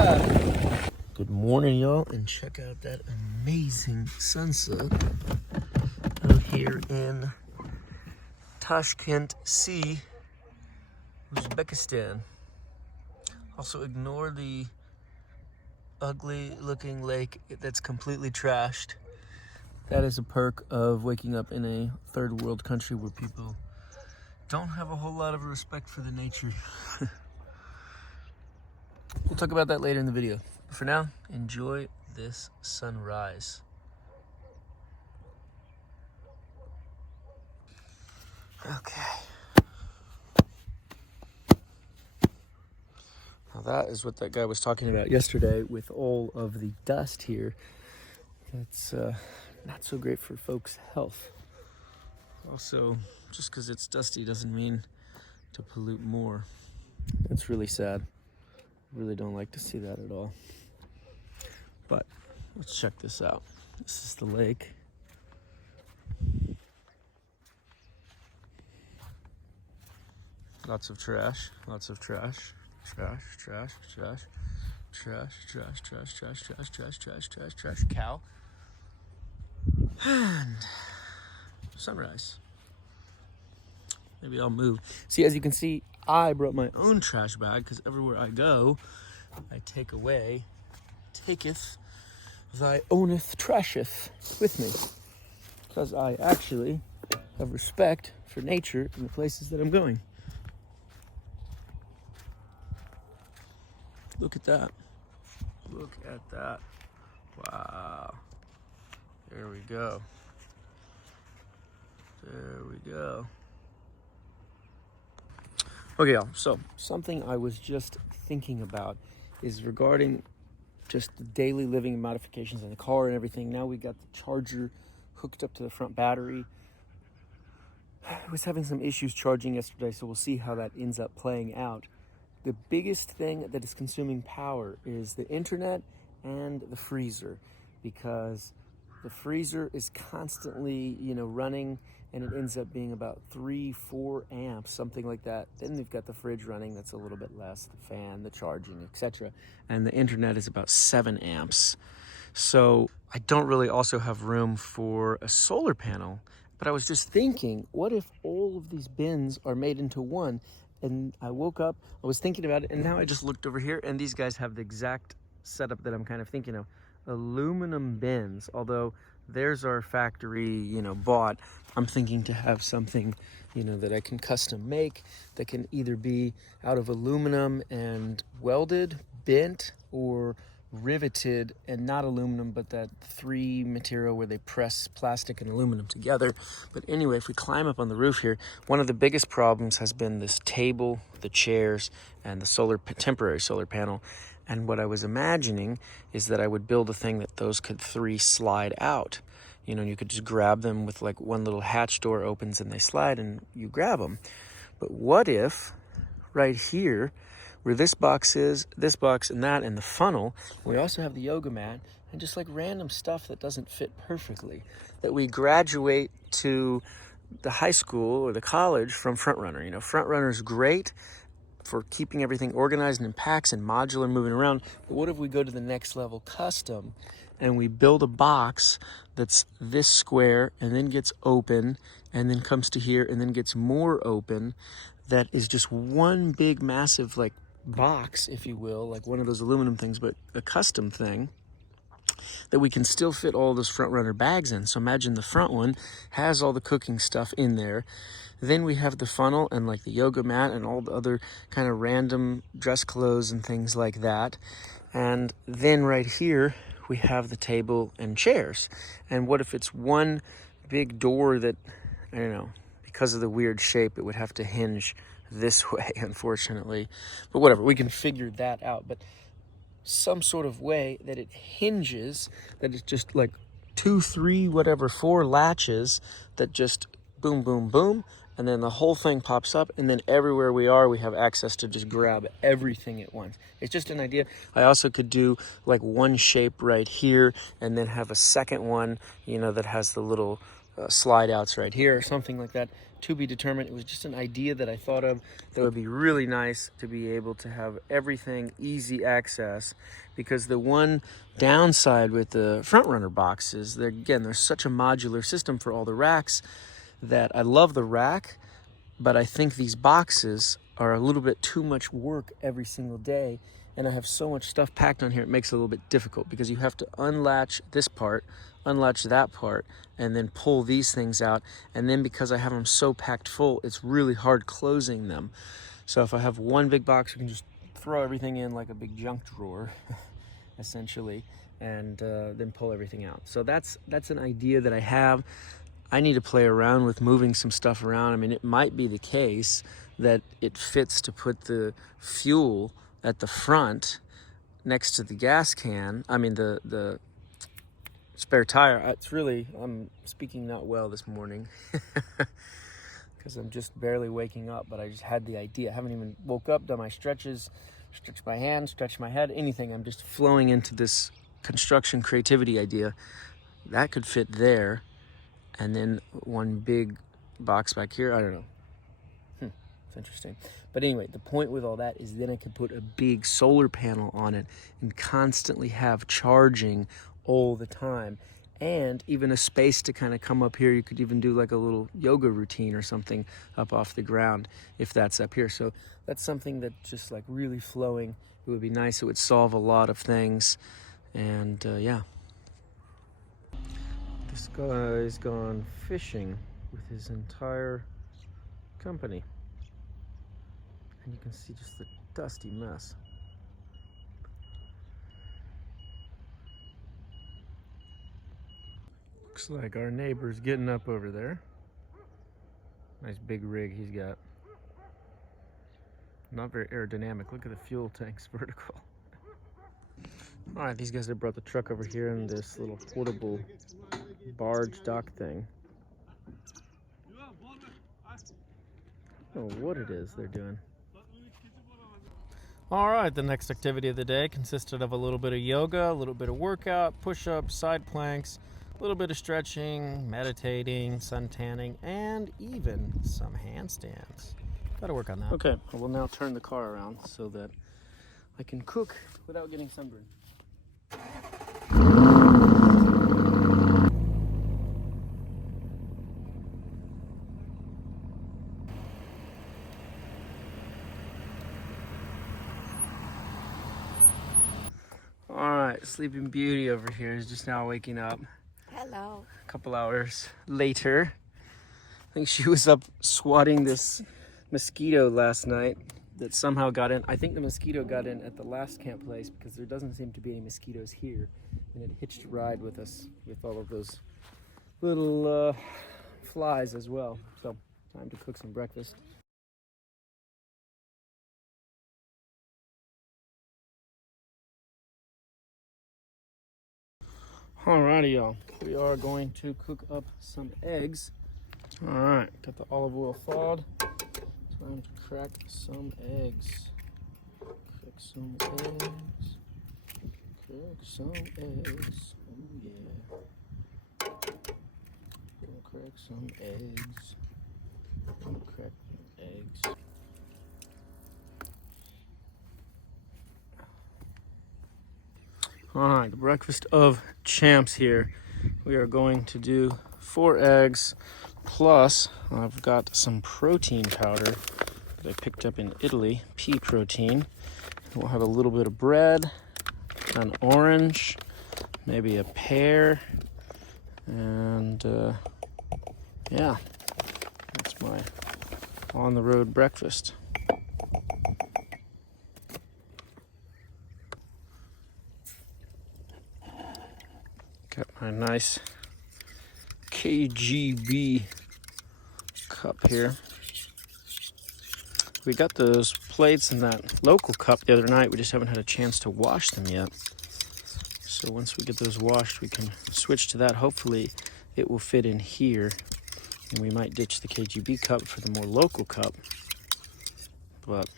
Good morning, y'all, and check out that amazing sunset out here in Tashkent Sea, Uzbekistan. Also, ignore the ugly looking lake that's completely trashed. That is a perk of waking up in a third world country where people don't have a whole lot of respect for the nature. We'll talk about that later in the video. But for now, enjoy this sunrise. Okay. Now that is what that guy was talking about yesterday with all of the dust here. That's not so great for folks' health. Also, just because it's dusty doesn't mean to pollute more. That's really sad. Really don't like to see that at all. But let's check this out. This is the lake. Lots of trash, lots of trash. Trash, trash, trash, trash, trash, trash, trash, trash, trash, trash, trash, trash, cow. And sunrise. Maybe I'll move. See, as you can see, I brought my own trash bag because everywhere I go, I take away, taketh, thy owneth trasheth with me. Because I actually have respect for nature in the places that I'm going. Look at that. Look at that. Wow. There we go. There we go. Okay, y'all. So something I was just thinking about is regarding just the daily living modifications in the car and everything. Now we got the charger hooked up to the front battery. I was having some issues charging yesterday, so we'll see how that ends up playing out. The biggest thing that is consuming power is the internet and the freezer, because the freezer is constantly, running, and it ends up being about 3-4 amps, something like that. Then they've got the fridge running, that's a little bit less, the fan, the charging, etc. And the internet is about 7 amps. So I don't really also have room for a solar panel, but I was just thinking, what if all of these bins are made into one? And I woke up, I was thinking about it, and now I just looked over here, and these guys have the exact setup that I'm kind of thinking of. Aluminum bins, although there's our factory, bought. I'm thinking to have something, that I can custom make, that can either be out of aluminum and welded, bent, or riveted and not aluminum, but that 3 material where they press plastic and aluminum together. But anyway, if we climb up on the roof here, one of the biggest problems has been this table, the chairs, and the temporary solar panel. And what I was imagining is that I would build a thing that those could 3 slide out. You could just grab them with like one little hatch door opens and they slide and you grab them. But what if right here, where this box is, this box and that, and the funnel, we also have the yoga mat and just like random stuff that doesn't fit perfectly, that we graduate to the high school or the college from FrontRunner. FrontRunner's great for keeping everything organized and in packs and modular moving around. But what if we go to the next level custom and we build a box that's this square and then gets open and then comes to here and then gets more open, that is just one big massive like box, if you will, like one of those aluminum things, but a custom thing that we can still fit all those FrontRunner bags in. So imagine the front one has all the cooking stuff in there. Then we have the funnel and like the yoga mat and all the other kind of random dress clothes and things like that. And then right here, we have the table and chairs. And what if it's one big door that, I don't know, because of the weird shape, it would have to hinge this way, unfortunately. But whatever, we can figure that out. But some sort of way that it hinges, that it's just like 2, 3, whatever, 4 latches that just boom, boom, boom, and then the whole thing pops up, and then everywhere we are, we have access to just grab everything at once. It's just an idea. I also could do like one shape right here, and then have a second one, that has the little slide outs right here, or something like that. to be determined. It was just an idea that I thought of that would be really nice to be able to have everything easy access, because the one downside with the front runner box is there's such a modular system for all the racks that I love the rack, but I think these boxes are a little bit too much work every single day, and I have so much stuff packed on here, it makes it a little bit difficult because you have to unlatch this part, unlatch that part, and then pull these things out. And then because I have them so packed full, it's really hard closing them. So if I have one big box, we can just throw everything in like a big junk drawer, essentially, and then pull everything out. So that's an idea that I have. I need to play around with moving some stuff around. I mean, it might be the case that it fits to put the fuel at the front next to the gas can. I mean, the spare tire. I'm speaking not well this morning because I'm just barely waking up, but I just had the idea. I haven't even woke up, done my stretches, stretched my hands, stretched my head, anything. I'm just flowing into this construction creativity idea. That could fit there. And then one big box back here. I don't know. It's interesting. But anyway, the point with all that is then I could put a big solar panel on it and constantly have charging all the time. And even a space to kind of come up here. You could even do like a little yoga routine or something up off the ground if that's up here. So that's something that just like really flowing. It would be nice. It would solve a lot of things. And yeah. This guy's gone fishing with his entire company. And you can see just the dusty mess. Looks like our neighbor's getting up over there. Nice big rig he's got. Not very aerodynamic. Look at the fuel tanks vertical. All right, these guys have brought the truck over here in this little portable barge dock thing. I don't know what it is they're doing. All right, the next activity of the day consisted of a little bit of yoga, a little bit of workout, push-ups, side planks, a little bit of stretching, meditating, sun tanning, and even some handstands. Gotta work on that. Okay, I will now turn the car around so that I can cook without getting sunburned. All right, Sleeping Beauty over here is just now waking up. Hello. A couple hours later. I think she was up swatting this mosquito last night that somehow got in. I think the mosquito got in at the last camp place because there doesn't seem to be any mosquitoes here. And it hitched a ride with us with all of those little flies as well. So time to cook some breakfast. Alrighty, y'all. We are going to cook up some eggs. Alright, got the olive oil thawed. Time to crack some eggs. Crack some eggs. Crack some eggs. Oh yeah. Gonna crack some eggs. Gonna crack some eggs. Alright, the breakfast of champs here. We are going to do 4 eggs, plus I've got some protein powder that I picked up in Italy, pea protein. We'll have a little bit of bread, an orange, maybe a pear, and yeah, that's my on-the-road breakfast. Got my nice KGB cup here. We got those plates in that local cup the other night. We just haven't had a chance to wash them yet. So once we get those washed, we can switch to that. Hopefully it will fit in here. And we might ditch the KGB cup for the more local cup. But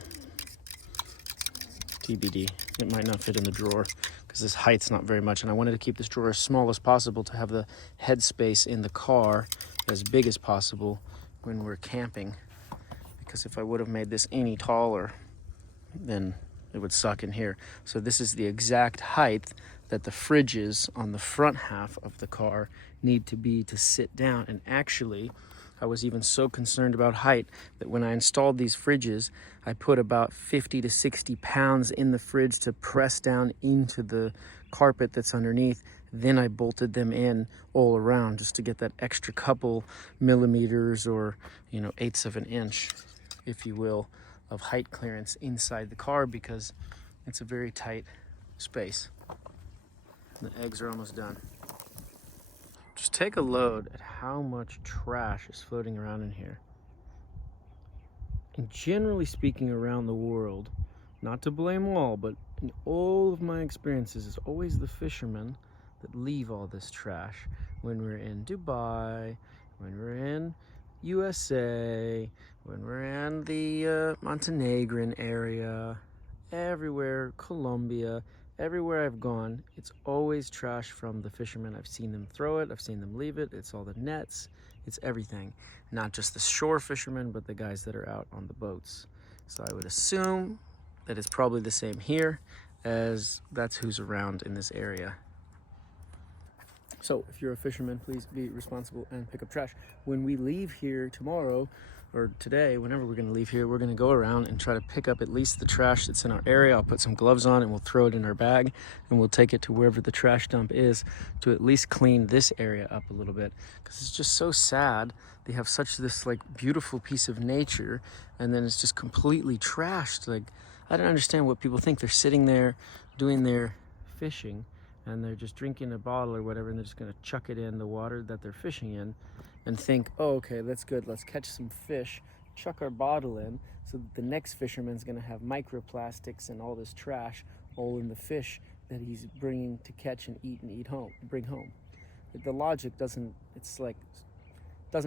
TBD. It might not fit in the drawer because this height's not very much. And I wanted to keep this drawer as small as possible to have the headspace in the car as big as possible when we're camping, because if I would have made this any taller, then it would suck in here. So this is the exact height that the fridges on the front half of the car need to be to sit down. And actually, I was even so concerned about height that when I installed these fridges, I put about 50 to 60 pounds in the fridge to press down into the carpet that's underneath. Then I bolted them in all around just to get that extra couple millimeters, or, you know, eighths of an inch, if you will, of height clearance inside the car, because it's a very tight space. The eggs are almost done. Just take a load at how much trash is floating around in here. And generally speaking, around the world, not to blame all, but in all of my experiences, it's always the fishermen that leave all this trash. When we're in Dubai, when we're in USA, when we're in the Montenegrin area, everywhere, Colombia, everywhere I've gone, it's always trash from the fishermen. I've seen them throw it, I've seen them leave it, it's all the nets, it's everything. Not just the shore fishermen, but the guys that are out on the boats. So I would assume that it's probably the same here, as that's who's around in this area. So if you're a fisherman, please be responsible and pick up trash. When we leave here tomorrow, or today, whenever we're gonna leave here, we're gonna go around and try to pick up at least the trash that's in our area. I'll put some gloves on and we'll throw it in our bag, and we'll take it to wherever the trash dump is to at least clean this area up a little bit. Because it's just so sad. They have such this like beautiful piece of nature, and then it's just completely trashed. Like, I don't understand what people think. They're sitting there doing their fishing, and they're just drinking a bottle or whatever, and they're just gonna chuck it in the water that they're fishing in and think, oh, okay, that's good, let's catch some fish, chuck our bottle in, so that the next fisherman's gonna have microplastics and all this trash all in the fish that he's bringing to catch and bring home. The logic doesn't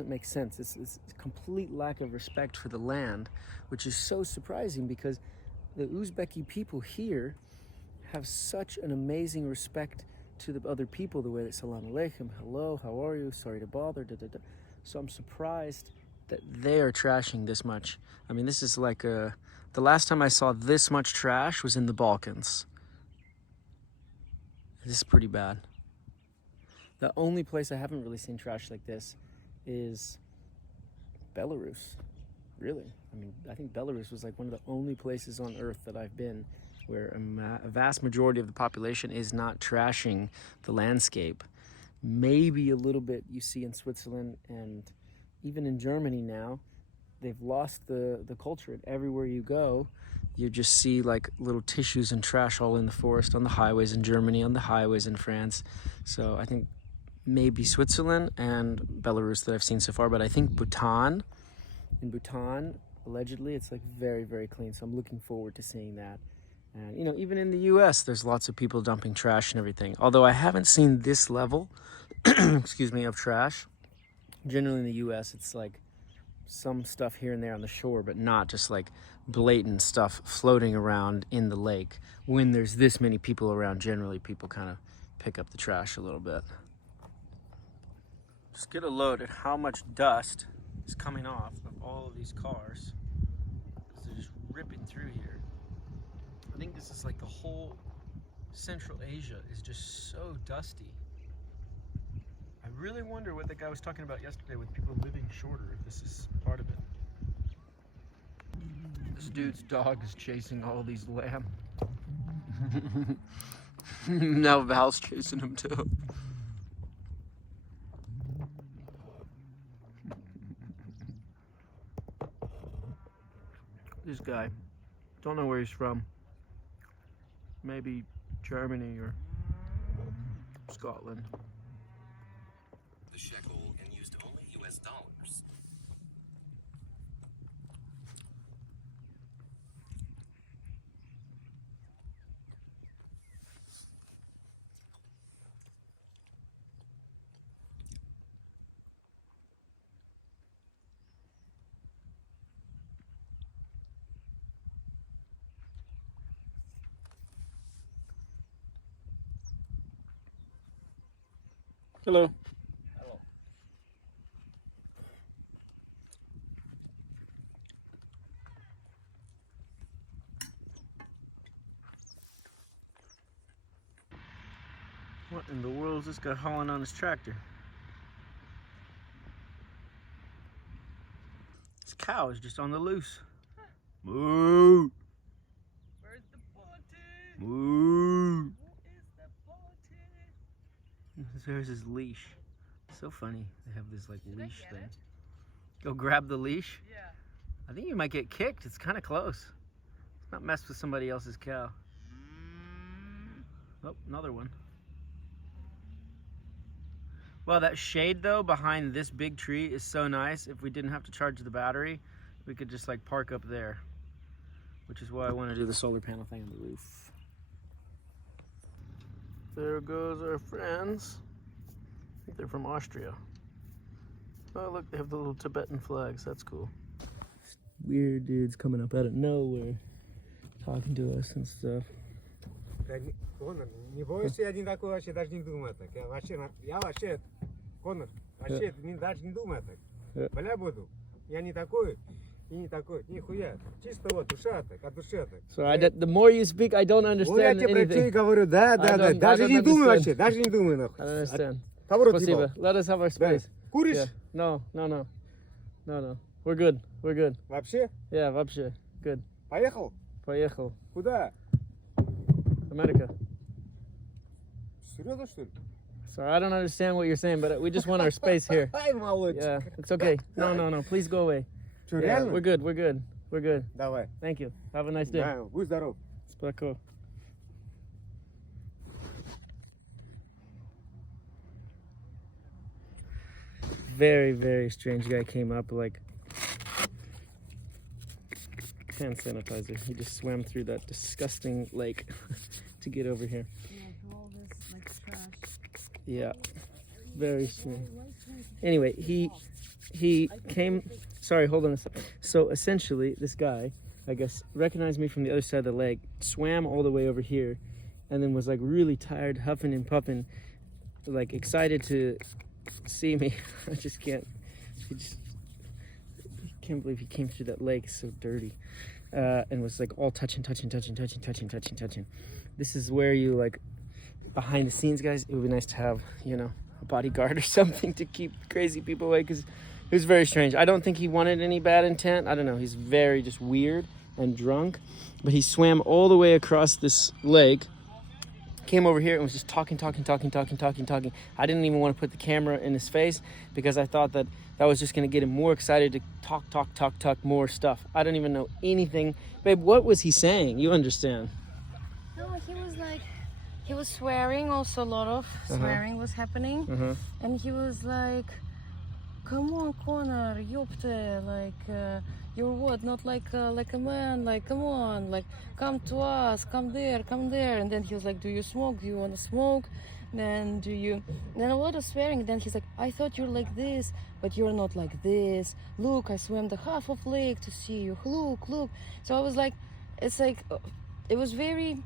make sense. It's a complete lack of respect for the land, which is so surprising, because the Uzbeki people here have such an amazing respect to the other people, the way that salam alaikum, hello, how are you, sorry to bother, da, da, da. So I'm surprised that they are trashing this much. I mean, this is like the last time I saw this much trash was in the Balkans. This is pretty bad. The only place I haven't really seen trash like this is Belarus, really. I mean, I think Belarus was like one of the only places on earth that I've been where a vast majority of the population is not trashing the landscape. Maybe a little bit you see in Switzerland, and even in Germany now. They've lost the culture. And everywhere you go, you just see like little tissues and trash all in the forest, on the highways in Germany, on the highways in France. So I think maybe Switzerland and Belarus that I've seen so far, but I think in Bhutan, allegedly, it's like very, very clean. So I'm looking forward to seeing that. And, you know, even in the US, there's lots of people dumping trash and everything. Although I haven't seen this level, excuse me, of trash. Generally in the US, it's like some stuff here and there on the shore, but not just like blatant stuff floating around in the lake. When there's this many people around, generally people kind of pick up the trash a little bit. Just get a load at how much dust is coming off of all of these cars, because they're just ripping through here. I think this is like the whole Central Asia is just so dusty. I really wonder what the guy was talking about yesterday with people living shorter, if this is part of it. This dude's dog is chasing all these lamb. Now Val's chasing him too. This guy, don't know where he's from. Maybe Germany or Scotland. The shekel and used only US dollars. Hello. Hello. What in the world is this guy hauling on his tractor? This cow is just on the loose. Moo! Where's the party? Moo! Who is the party? There's his leash. So funny. They have this like Should I leash get thing. it? Go grab the leash. Yeah. I think you might get kicked. It's kind of close. Let's not mess with somebody else's cow. Oh, another one. Well, that shade though behind this big tree is so nice. If we didn't have to charge the battery, we could just like park up there, which is why I want to do the solar panel thing on the roof. There goes our friends. I think they're from Austria. Oh look, they have the little Tibetan flags. That's cool. Weird dudes coming up out of nowhere, talking to us and stuff. Конор, не бойся, я не такой вообще, даже не думаю так. Я вообще, Конор, вообще даже не думаю так. Бля буду. Я не такой и не такой. Нихуя. Чисто вот душа так, от души так. So the more you speak, I don't Вот я understand тебе про что и anything. говорю, да. Даже не думаю вообще, даже не думаю нахуй. I don't understand. Поворот Спасибо. ебал. Let us have our space. Куришь? Yeah. No. We're good. Вообще? Yeah, вообще. Good. Поехал? Поехал. Куда? America. Серьезно что ли? Sorry, I don't understand what you're saying, but we just want our space here. Ай, молодец. Yeah, it's okay. No. Please go away. Что, Yeah, реально? we're good. Давай. Thank you. Have a nice day. Да, будь здоров. Спасибо. Very, very strange guy came up like hand sanitizer. He just swam through that disgusting lake to get over here. Yeah, all this like trash. Yeah, very strange. Anyway, he came. Sorry, hold on a second. So essentially, this guy, I guess, recognized me from the other side of the lake, swam all the way over here, and then was like really tired, huffing and puffing, like excited to see me. I just can't. Can't believe he came through that lake. It's so dirty, and was like all touching. This is where you like behind the scenes, guys. It would be nice to have, you know, a bodyguard or something to keep crazy people away, because it was very strange. I don't think he wanted any bad intent. I don't know. He's very just weird and drunk, but he swam all the way across this lake, came over here and was just talking. I didn't even want to put the camera in his face because I thought that was just going to get him more excited to talk more stuff. I don't even know anything. Babe, what was he saying? You understand? No, he was swearing. Also, a lot of swearing was happening, and he was like, "Come on, Connor, ёpte, like you're what? Not like a man. Like, come on, like come to us, come there." And then he was like, "Do you smoke? Do you want to smoke? Then Then a lot of swearing. Then he's like, "I thought you're like this, but you're not like this. Look, I swam the half of lake to see you. Look." So I was like, it's like, it was very.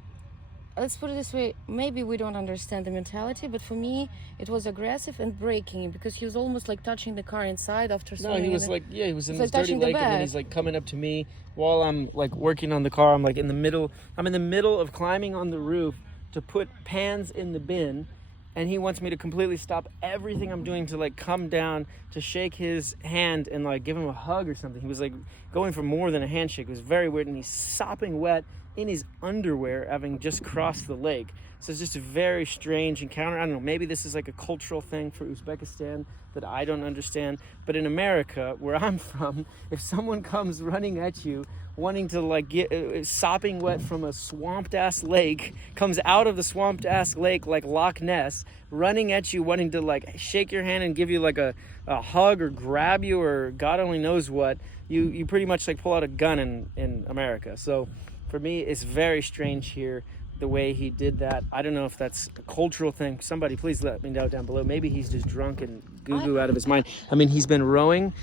Let's put it this way, maybe we don't understand the mentality, but for me, it was aggressive and breaking, because he was almost like touching the car inside after No, swimming. he was like, yeah, he was in It's this like dirty touching the lake, and then back. he's like coming up to me while I'm like working on the car. I'm in the middle of climbing on the roof to put pans in the bin, and he wants me to completely stop everything I'm doing to like come down to shake his hand and like give him a hug or something. He was like going for more than a handshake. It was very weird, and he's sopping wet in his underwear, having just crossed the lake. So it's just a very strange encounter. I don't know, maybe this is like a cultural thing for Uzbekistan that I don't understand. But in America, where I'm from, if someone comes running at you, wanting to like get sopping wet from a swamped ass lake, comes out of the swamped ass lake like Loch Ness, running at you, wanting to like shake your hand and give you like a hug or grab you or God only knows what, you pretty much like pull out a gun in America. So for me, it's very strange here, the way he did that. I don't know if that's a cultural thing. Somebody please let me know down below. Maybe he's just drunk and goo-goo out of his mind. I mean, he's been rowing.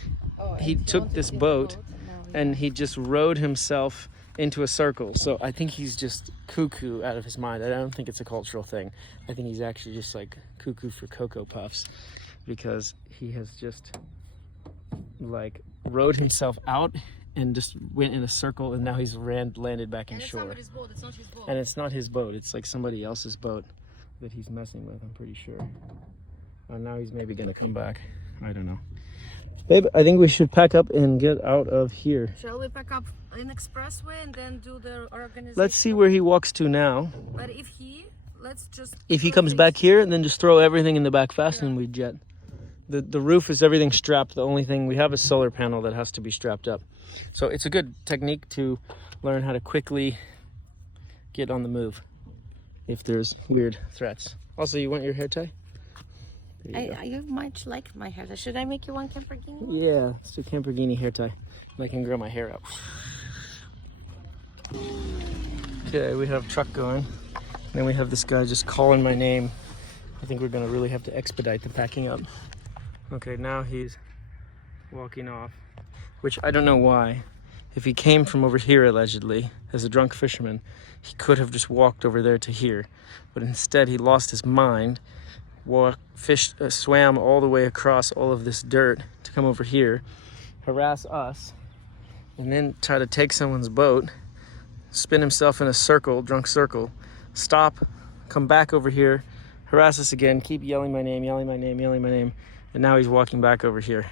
He took this boat and he just rowed himself into a circle. So I think he's just cuckoo out of his mind. I don't think it's a cultural thing. I think he's actually just like cuckoo for Cocoa Puffs, because he has just like rowed himself out and just went in a circle, and now he's landed back in shore. It's not his boat. And it's not his boat, it's like somebody else's boat. that he's messing with, I'm pretty sure. Now he's maybe gonna come back. I don't know. Babe, I think we should pack up and get out of here. Shall we pack up in expressway and then do the organization? Let's see where he walks to now. But let's just... If he comes back here, then just throw everything in the back fast and we jet. The roof is everything strapped. The only thing we have is solar panel that has to be strapped up. So it's a good technique to learn how to quickly get on the move if there's weird threats. Also, you want your hair tie? You might like my hair. Should I make you one Camperghini? Yeah, let's do Camperghini hair tie. And I can grow my hair out. Okay, we have truck going. And then we have this guy just calling my name. I think we're gonna really have to expedite the packing up. Okay, now he's walking off, which I don't know why. If he came from over here allegedly as a drunk fisherman, he could have just walked over there to here. But instead he lost his mind, swam all the way across all of this dirt to come over here, harass us, and then try to take someone's boat, spin himself in a circle, drunk circle, stop, come back over here, harass us again, keep yelling my name, yelling my name, yelling my name, and now he's walking back over here.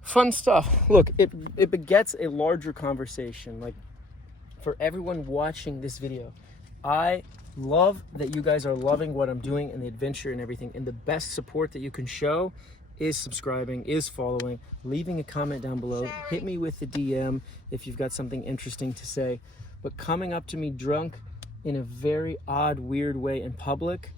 Fun stuff. Look, it begets a larger conversation. Like, for everyone watching this video, I love that you guys are loving what I'm doing and the adventure and everything, and the best support that you can show is subscribing, is following, leaving a comment down below, hit me with the DM if you've got something interesting to say. But coming up to me drunk in a very odd, weird way in public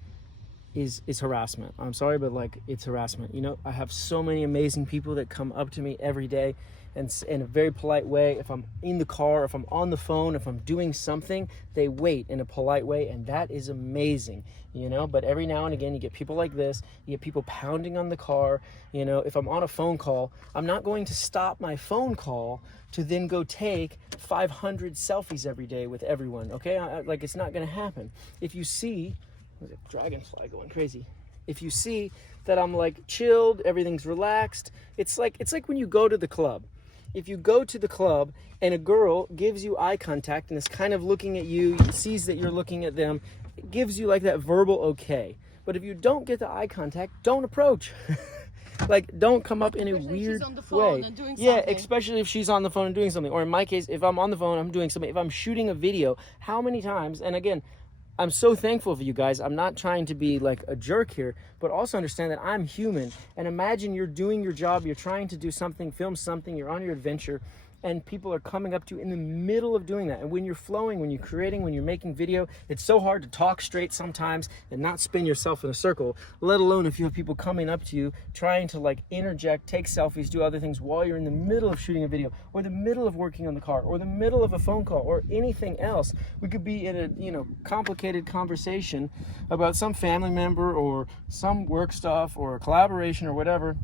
is harassment. I'm sorry, but like, it's harassment. You know, I have so many amazing people that come up to me every day and in a very polite way. If I'm in the car, if I'm on the phone, if I'm doing something, they wait in a polite way, and that is amazing, you know. But every now and again you get people like this, you get people pounding on the car. You know, if I'm on a phone call, I'm not going to stop my phone call to then go take 500 selfies every day with everyone, okay? Like, it's not gonna happen. If you see, there's a dragonfly going crazy. If you see that I'm like chilled, everything's relaxed, it's like when you go to the club. If you go to the club and a girl gives you eye contact and is kind of looking at you, sees that you're looking at them, it gives you like that verbal okay. But if you don't get the eye contact, don't approach. Like, don't come up in a weird way. Yeah, especially if she's on the phone and doing something. Or in my case, if I'm on the phone, I'm doing something. If I'm shooting a video, how many times, and again, I'm so thankful for you guys. I'm not trying to be like a jerk here, but also understand that I'm human. And imagine you're doing your job, you're trying to do something, film something, you're on your adventure, and people are coming up to you in the middle of doing that. And when you're flowing, when you're creating, when you're making video, it's so hard to talk straight sometimes and not spin yourself in a circle, let alone if you have people coming up to you, trying to like interject, take selfies, do other things while you're in the middle of shooting a video, or the middle of working on the car, or the middle of a phone call, or anything else. We could be in a, you know, complicated conversation about some family member or some work stuff or a collaboration or whatever,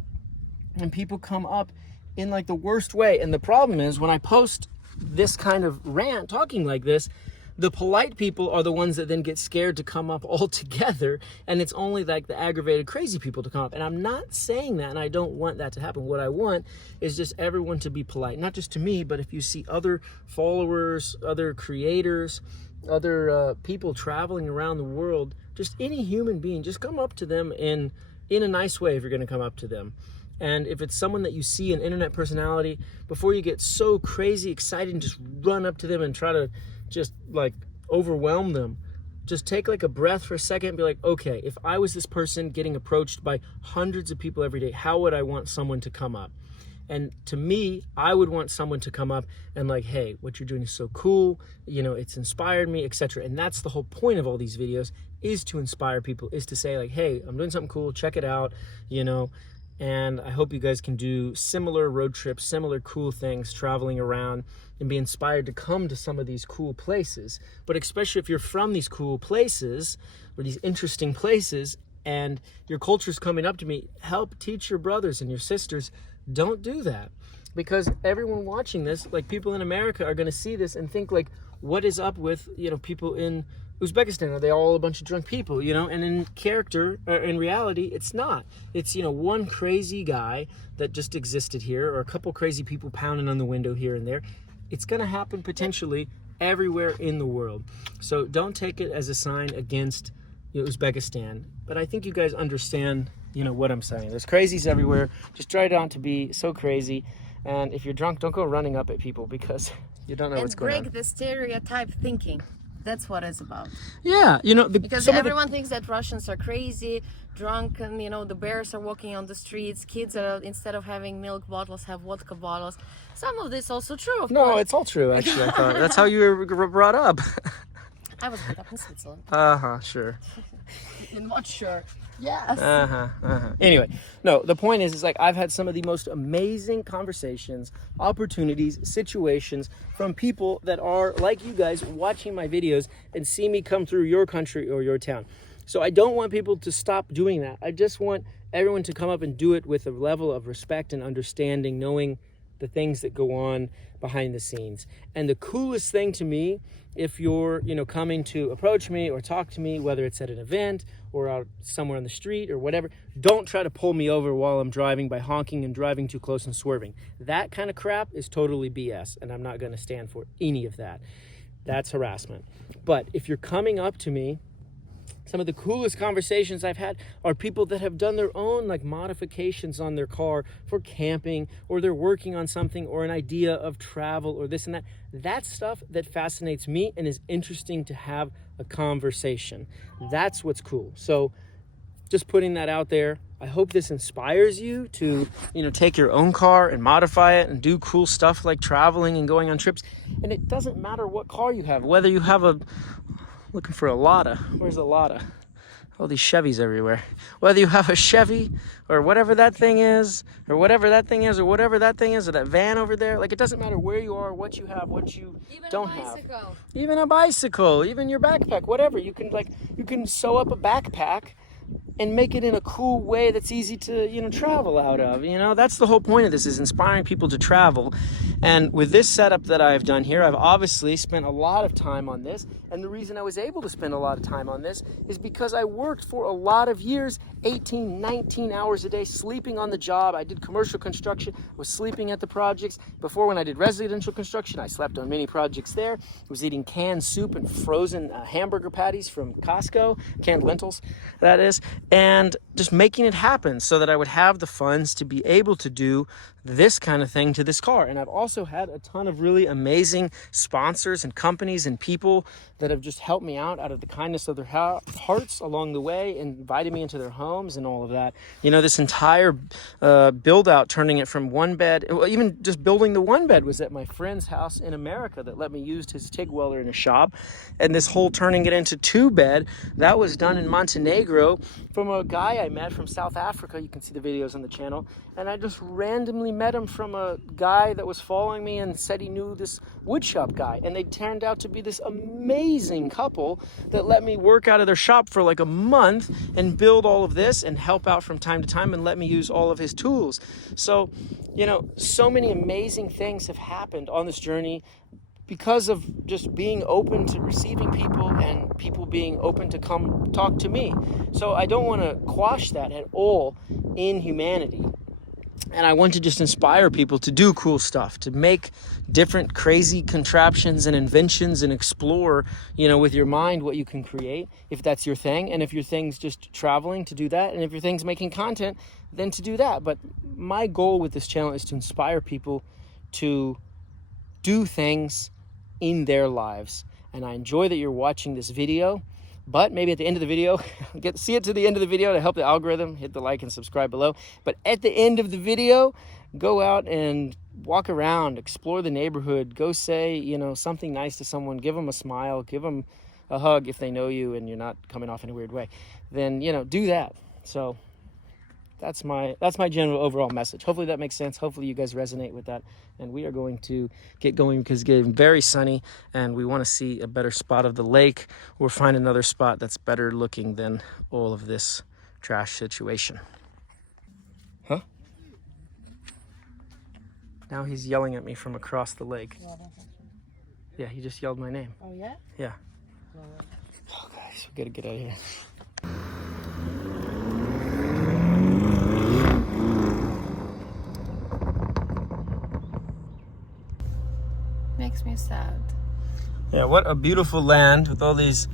and people come up in like the worst way. And the problem is, when I post this kind of rant talking like this, the polite people are the ones that then get scared to come up altogether, and it's only like the aggravated crazy people to come up. And I'm not saying that, and I don't want that to happen. What I want is just everyone to be polite, not just to me, but if you see other followers, other creators, other people traveling around the world, just any human being, just come up to them in a nice way if you're going to come up to them. And if it's someone that you see, an internet personality, before you get so crazy excited and just run up to them and try to just like overwhelm them, just take like a breath for a second and be like, okay, if I was this person getting approached by hundreds of people every day, how would I want someone to come up? And to me, I would want someone to come up and like, hey, what you're doing is so cool, you know, it's inspired me, etc. And that's the whole point of all these videos, is to inspire people, is to say like, hey, I'm doing something cool, check it out, you know. And I hope you guys can do similar road trips, similar cool things, traveling around, and be inspired to come to some of these cool places. But especially if you're from these cool places, or these interesting places, and your culture's coming up to me, help teach your brothers and your sisters, don't do that. Because everyone watching this, like people in America, are gonna see this and think like, what is up with, you know, people in Uzbekistan? Are they all a bunch of drunk people, you know? And in character, or in reality, it's not. It's, you know, one crazy guy that just existed here, or a couple crazy people pounding on the window here and there. It's gonna happen potentially everywhere in the world. So don't take it as a sign against Uzbekistan. But I think you guys understand, what I'm saying. There's crazies everywhere. Just try not to be so crazy. And if you're drunk, don't go running up at people because you don't know what's going on. And break the stereotype thinking. That's what it's about. Yeah, because everyone thinks that Russians are crazy, drunk, and the bears are walking on the streets. Kids are, instead of having milk bottles, have vodka bottles. Some of this also true, of course. No, it's all true, actually. I thought that's how you were brought up. I was brought up in Switzerland. Sure. You're not sure. Yes. Anyway, no, the point is like I've had some of the most amazing conversations, opportunities, situations from people that are like you guys watching my videos and see me come through your country or your town. So I don't want people to stop doing that. I just want everyone to come up and do it with a level of respect and understanding, knowing the things that go on behind the scenes. And the coolest thing to me, if you're, coming to approach me or talk to me, whether it's at an event or out somewhere on the street or whatever, don't try to pull me over while I'm driving by honking and driving too close and swerving. That kind of crap is totally BS, and I'm not going to stand for any of that. That's harassment. But if you're coming up to me, some of the coolest conversations I've had are people that have done their own modifications on their car for camping, or they're working on something or an idea of travel or this and that. That's stuff that fascinates me and is interesting to have a conversation. That's what's cool. So just putting that out there. I hope this inspires you to, take your own car and modify it and do cool stuff like traveling and going on trips. And it doesn't matter what car you have, whether you have looking for a Lada. Where's a Lada? All these Chevys everywhere. Whether you have a Chevy or whatever that thing is, or whatever that thing is, or whatever that thing is, or that van over there, it doesn't matter where you are, what you have, what you don't have. Even a bicycle, even your backpack, whatever. You can sew up a backpack and make it in a cool way that's easy to, travel out of. That's the whole point of this, is inspiring people to travel. And with this setup that I've done here, I've obviously spent a lot of time on this. And the reason I was able to spend a lot of time on this is because I worked for a lot of years, 18, 19 hours a day, sleeping on the job. I did commercial construction, was sleeping at the projects. Before, when I did residential construction, I slept on many projects there. I was eating canned soup and frozen hamburger patties from Costco, canned lentils, that is. And just making it happen so that I would have the funds to be able to do this kind of thing to this car. And I've also had a ton of really amazing sponsors and companies and people that have just helped me out of the kindness of their hearts along the way, invited me into their homes and all of that. This entire build out, turning it from one bed, even just building the one bed, was at my friend's house in America that let me use his TIG welder in a shop. And this whole turning it into two bed, that was done in Montenegro from a guy I met from South Africa. You can see the videos on the channel. And I just randomly met him from a guy that was following me and said he knew this woodshop guy. And they turned out to be this amazing couple that let me work out of their shop for a month and build all of this and help out from time to time and let me use all of his tools. So, so many amazing things have happened on this journey because of just being open to receiving people and people being open to come talk to me. So I don't want to quash that at all in humanity. And I want to just inspire people to do cool stuff, to make different crazy contraptions and inventions and explore, with your mind what you can create, if that's your thing. And if your thing's just traveling, to do that. And if your thing's making content, then to do that. But my goal with this channel is to inspire people to do things in their lives. And I enjoy that you're watching this video. But maybe at the end of the video, see it to the end of the video to help the algorithm, hit the like and subscribe below. But at the end of the video, go out and walk around, explore the neighborhood, go say, something nice to someone, give them a smile, give them a hug if they know you and you're not coming off in a weird way. Then, do that. So that's my general overall message. Hopefully that makes sense. Hopefully you guys resonate with that. And we are going to get going because it's getting very sunny and we want to see a better spot of the lake or find another spot that's better looking than all of this trash situation. Huh? Now he's yelling at me from across the lake. Yeah, he just yelled my name. Oh, yeah? Yeah. Oh, guys, we gotta get out of here. Makes me sad. Yeah, what a beautiful land with all these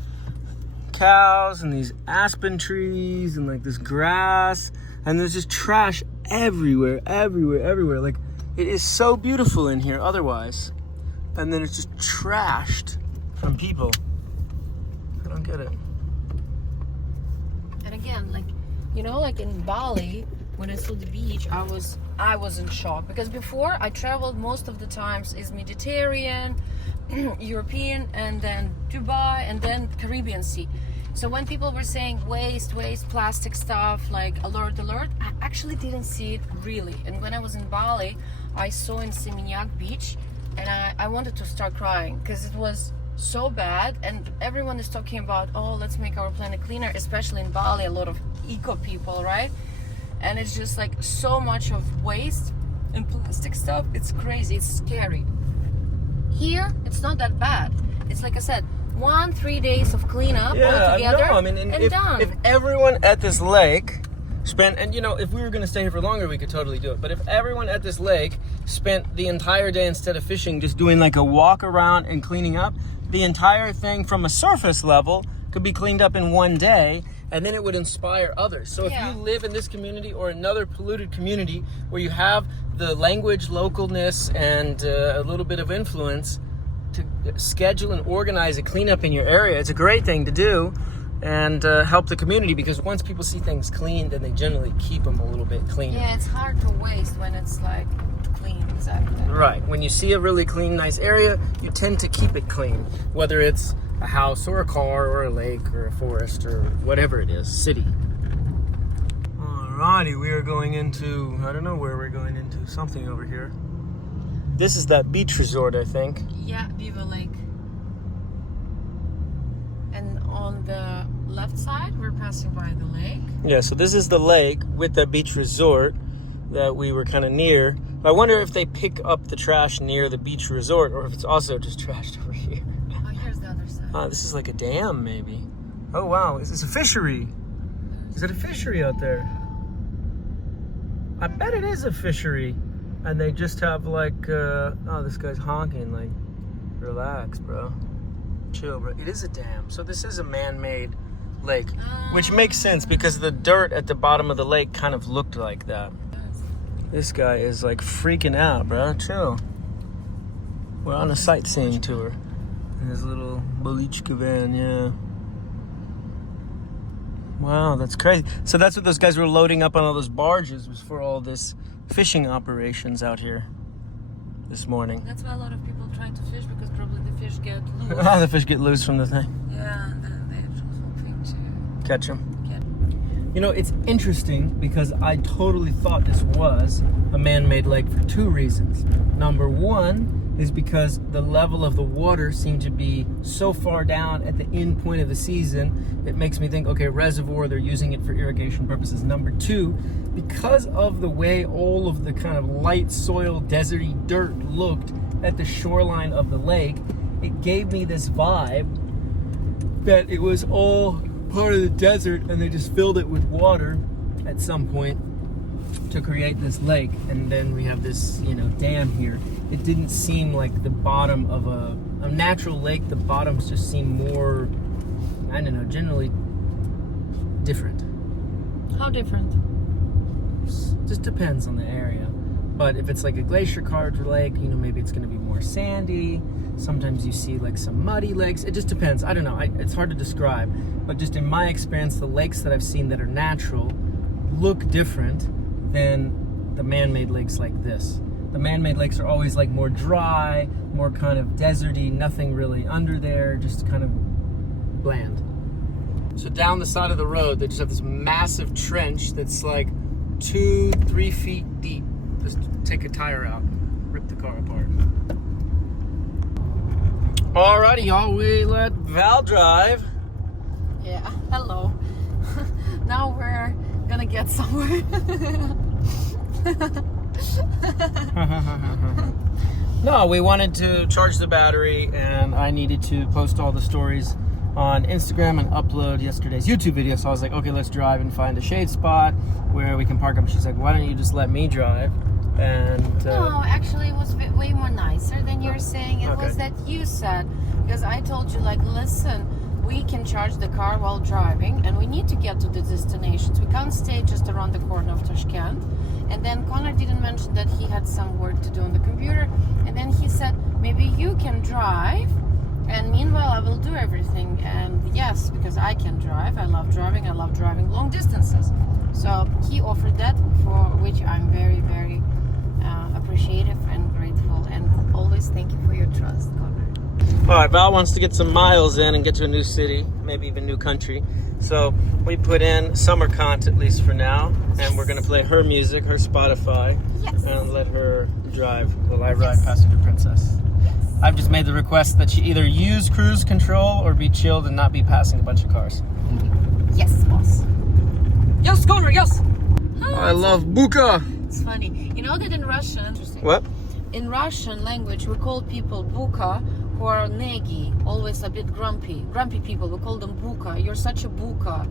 cows and these aspen trees and like this grass, and there's just trash everywhere. Like, it is so beautiful in here otherwise, and then it's just trashed from people. I don't get it. And again, like, you know, like in Bali, when I saw the beach, I was in shock, because before I traveled most of the times is Mediterranean, European, and then Dubai, and then Caribbean Sea. So when people were saying waste, plastic stuff, like alert, I actually didn't see it really. And when I was in Bali, I saw in Seminyak beach, and I wanted to start crying because it was so bad. And everyone is talking about, oh, let's make our planet cleaner, especially in Bali, a lot of eco people, right? And it's just like so much of waste and plastic stuff. It's crazy, it's scary. Here, it's not that bad. It's like I said, 3 days of cleanup all together, I mean, and if, done. If everyone at this lake spent, and you know, if we were going to stay here for longer, we could totally do it. But if everyone at this lake spent the entire day, instead of fishing, just doing like a walk around and cleaning up, the entire thing from a surface level could be cleaned up in one day, and then it would inspire others. So if you live in this community or another polluted community where you have the language, localness, and a little bit of influence to schedule and organize a cleanup in your area, it's a great thing to do and help the community, because once people see things clean, then they generally keep them a little bit cleaner. Yeah, it's hard to waste when it's like clean, exactly. Right. When you see a really clean, nice area, you tend to keep it clean, whether it's a house or a car or a lake or a forest or whatever it is, city. Alrighty, we are going into, I don't know where we're going into, something over here. This is that beach resort, I think. Yeah, Viva Lake. And on the left side, we're passing by the lake. Yeah, so this is the lake with the beach resort that we were kind of near. I wonder if they pick up the trash near the beach resort or if it's also just trashed over here. Oh, here's the other side. This is like a dam, maybe. Oh, wow. Is this a fishery? Is it a fishery out there? I bet it is a fishery. And they just have like, oh, this guy's honking. Like, relax, bro. Chill, bro. It is a dam. So this is a man-made lake, which makes sense because the dirt at the bottom of the lake kind of looked like that. This guy is like freaking out, bro. Chill. We're on a sightseeing tour in his little Bolichka van, yeah. Wow, that's crazy. So that's what those guys were loading up on all those barges, was for all this fishing operations out here this morning. That's why a lot of people try to fish, because probably the fish get loose. The fish get loose from the thing. Yeah, and then they do something to Catch them. get. You know, it's interesting because I totally thought this was a man-made lake for two reasons. Number one is because the level of the water seemed to be so far down at the end point of the season, it makes me think, okay, reservoir, they're using it for irrigation purposes. Number two, because of the way all of the kind of light soil, deserty dirt looked at the shoreline of the lake, it gave me this vibe that it was all part of the desert and they just filled it with water at some point to create this lake, and then we have this, you know, dam here. It didn't seem like the bottom of a natural lake. The bottoms just seem more, I don't know, generally different. How different? Just depends on the area. But if it's like a glacier carved lake, you know, maybe it's going to be more sandy. Sometimes you see like some muddy lakes. It just depends. I don't know. It's hard to describe. But just in my experience, the lakes that I've seen that are natural look different than the man-made lakes like this. The man-made lakes are always like more dry, more kind of deserty, nothing really under there, just kind of bland. So down the side of the road, they just have this massive trench that's like 2-3 feet deep. Just take a tire out, rip the car apart. Alrighty, y'all, we let Val drive. Yeah, hello. Now we're gonna get somewhere. No, we wanted to charge the battery, and I needed to post all the stories on Instagram and upload yesterday's YouTube video. So I was like, okay, let's drive and find a shade spot where we can park up. She's like, why don't you just let me drive? And no, actually it was way more nicer than you're saying. It was that you said, Because I told you, like, listen, we can charge the car while driving, and we need to get to the destinations. We can't stay just around the corner of Tashkent. And then Connor didn't mention that he had some work to do on the computer. And then he said, maybe you can drive, and meanwhile I will do everything. And yes, because I can drive. I love driving long distances. So he offered that, for which I'm very, very appreciative and grateful. And always thank you for your trust, Connor. All right, Val wants to get some miles in and get to a new city, maybe even new country. So we put in Samarkand, at least for now, and we're going to play her music, her Spotify, and let her drive while I ride passenger princess. I've just made the request that she either use cruise control or be chilled and not be passing a bunch of cars. Yes, boss. Yes, Connor, yes. I love buka. It's funny. You know that in Russian, interesting. What? In Russian language, we call people buka who are negi, always a bit grumpy. Grumpy people, we call them buka. You're such a buka.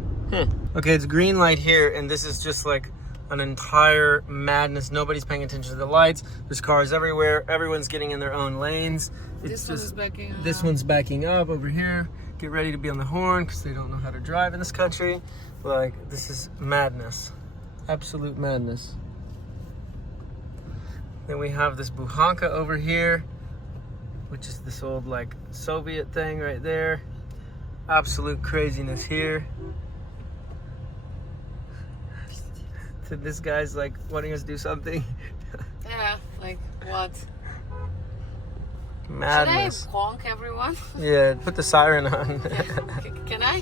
Okay, it's green light here, and this is just like an entire madness. Nobody's paying attention to the lights. There's cars everywhere. Everyone's getting in their own lanes. This one's backing up. This one's backing up over here. Get ready to be on the horn because they don't know how to drive in this country. Like, this is madness. Absolute madness. Then we have this Buhanka over here, which is this old like Soviet thing right there. Absolute craziness here. So this guy's like wanting us to do something. Yeah, like what? Madness. Should I honk everyone? Yeah, put the siren on. Can I?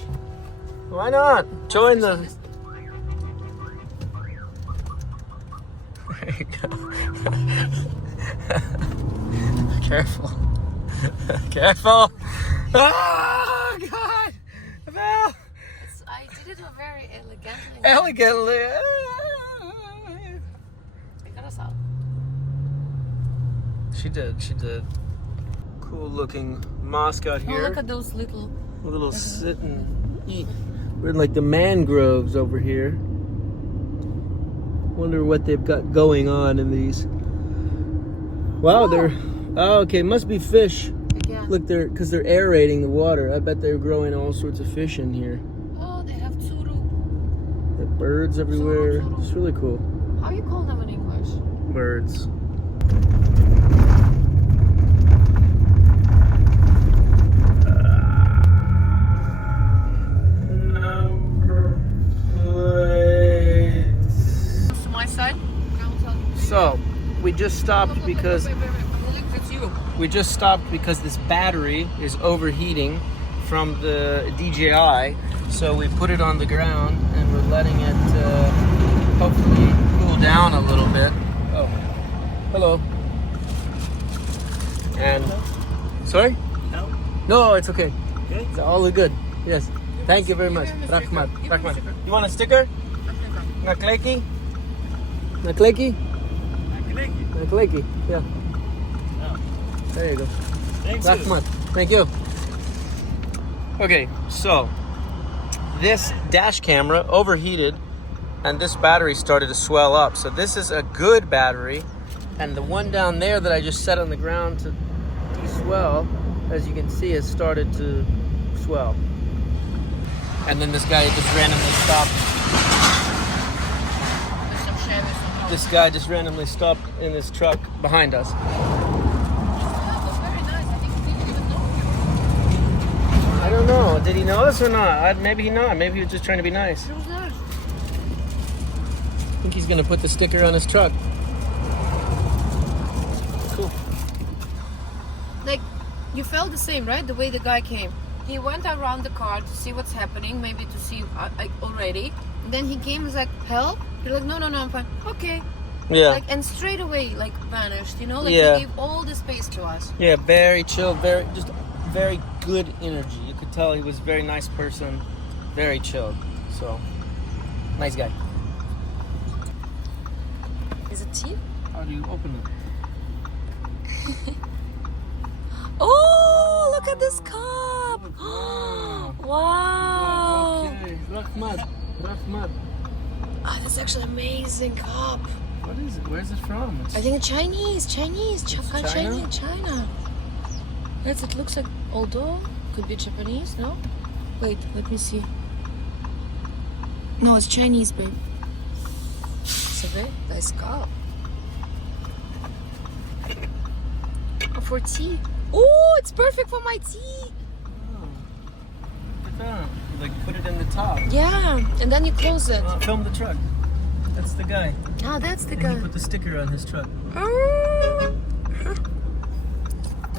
Why not? Join the... There you go. Careful. Careful. Oh, God. Val. I did it very elegantly. Elegantly. I got us out. She did. Cool looking mosque out Oh, here. look at those little... A little sit and eat. We're in like the mangroves over here. Wonder what they've got going on in these. Wow, they're... Oh, okay, must be fish. Yeah. Look, because they're aerating the water. I bet they're growing all sorts of fish in here. Oh, they have tsuru. The birds everywhere. Tsuru. It's really cool. How you call them in English? Birds. To my side. So, we just stopped because... Wait. It's you. We just stopped because this battery is overheating from the DJI. So we put it on the ground and we're letting it hopefully cool down a little bit. Oh, hello. And, sorry? No? No, it's okay. Okay. It's all good. Yes. Thank you very much. Rahmat. You want a sticker? Nakleki? Nakleki? Nakleki, yeah. There you go. Thanks. Rahmat. Thank you. Okay, so this dash camera overheated and this battery started to swell up. So this is a good battery, and the one down there that I just set on the ground to de-swell, as you can see, has started to swell. And then this guy just randomly stopped. This guy just randomly stopped in his truck behind us. I don't know. Did he know us or not? Maybe he not. Maybe he was just trying to be nice. I think he's gonna put the sticker on his truck. Cool. Like, you felt the same, right? The way the guy came. He went around the car to see what's happening, maybe to see already. And then he came, was like, help? You're like, no, I'm fine. Okay. Yeah. Like, and straight away, like, vanished, you know? Like, Yeah. he gave all the space to us. Yeah, very chill, very good energy. You could tell he was a very nice person, very chilled. So, nice guy. Is it tea? How do you open it? Oh, look at this cup! Wow! Okay, Rahmat. Oh, that's actually an amazing cup. What is it? Where's it from? I think it's Chinese. China? China. Yes, it looks like, although could be Japanese, no? Wait, let me see. No, it's Chinese, babe. Sobie, let's go. Oh, for tea. Oh, it's perfect for my tea. Oh, look at that. You like put it in the top. Yeah, and then you close it. Film the truck. That's the guy. Ah, that's the And guy. he put the sticker on his truck. Ah.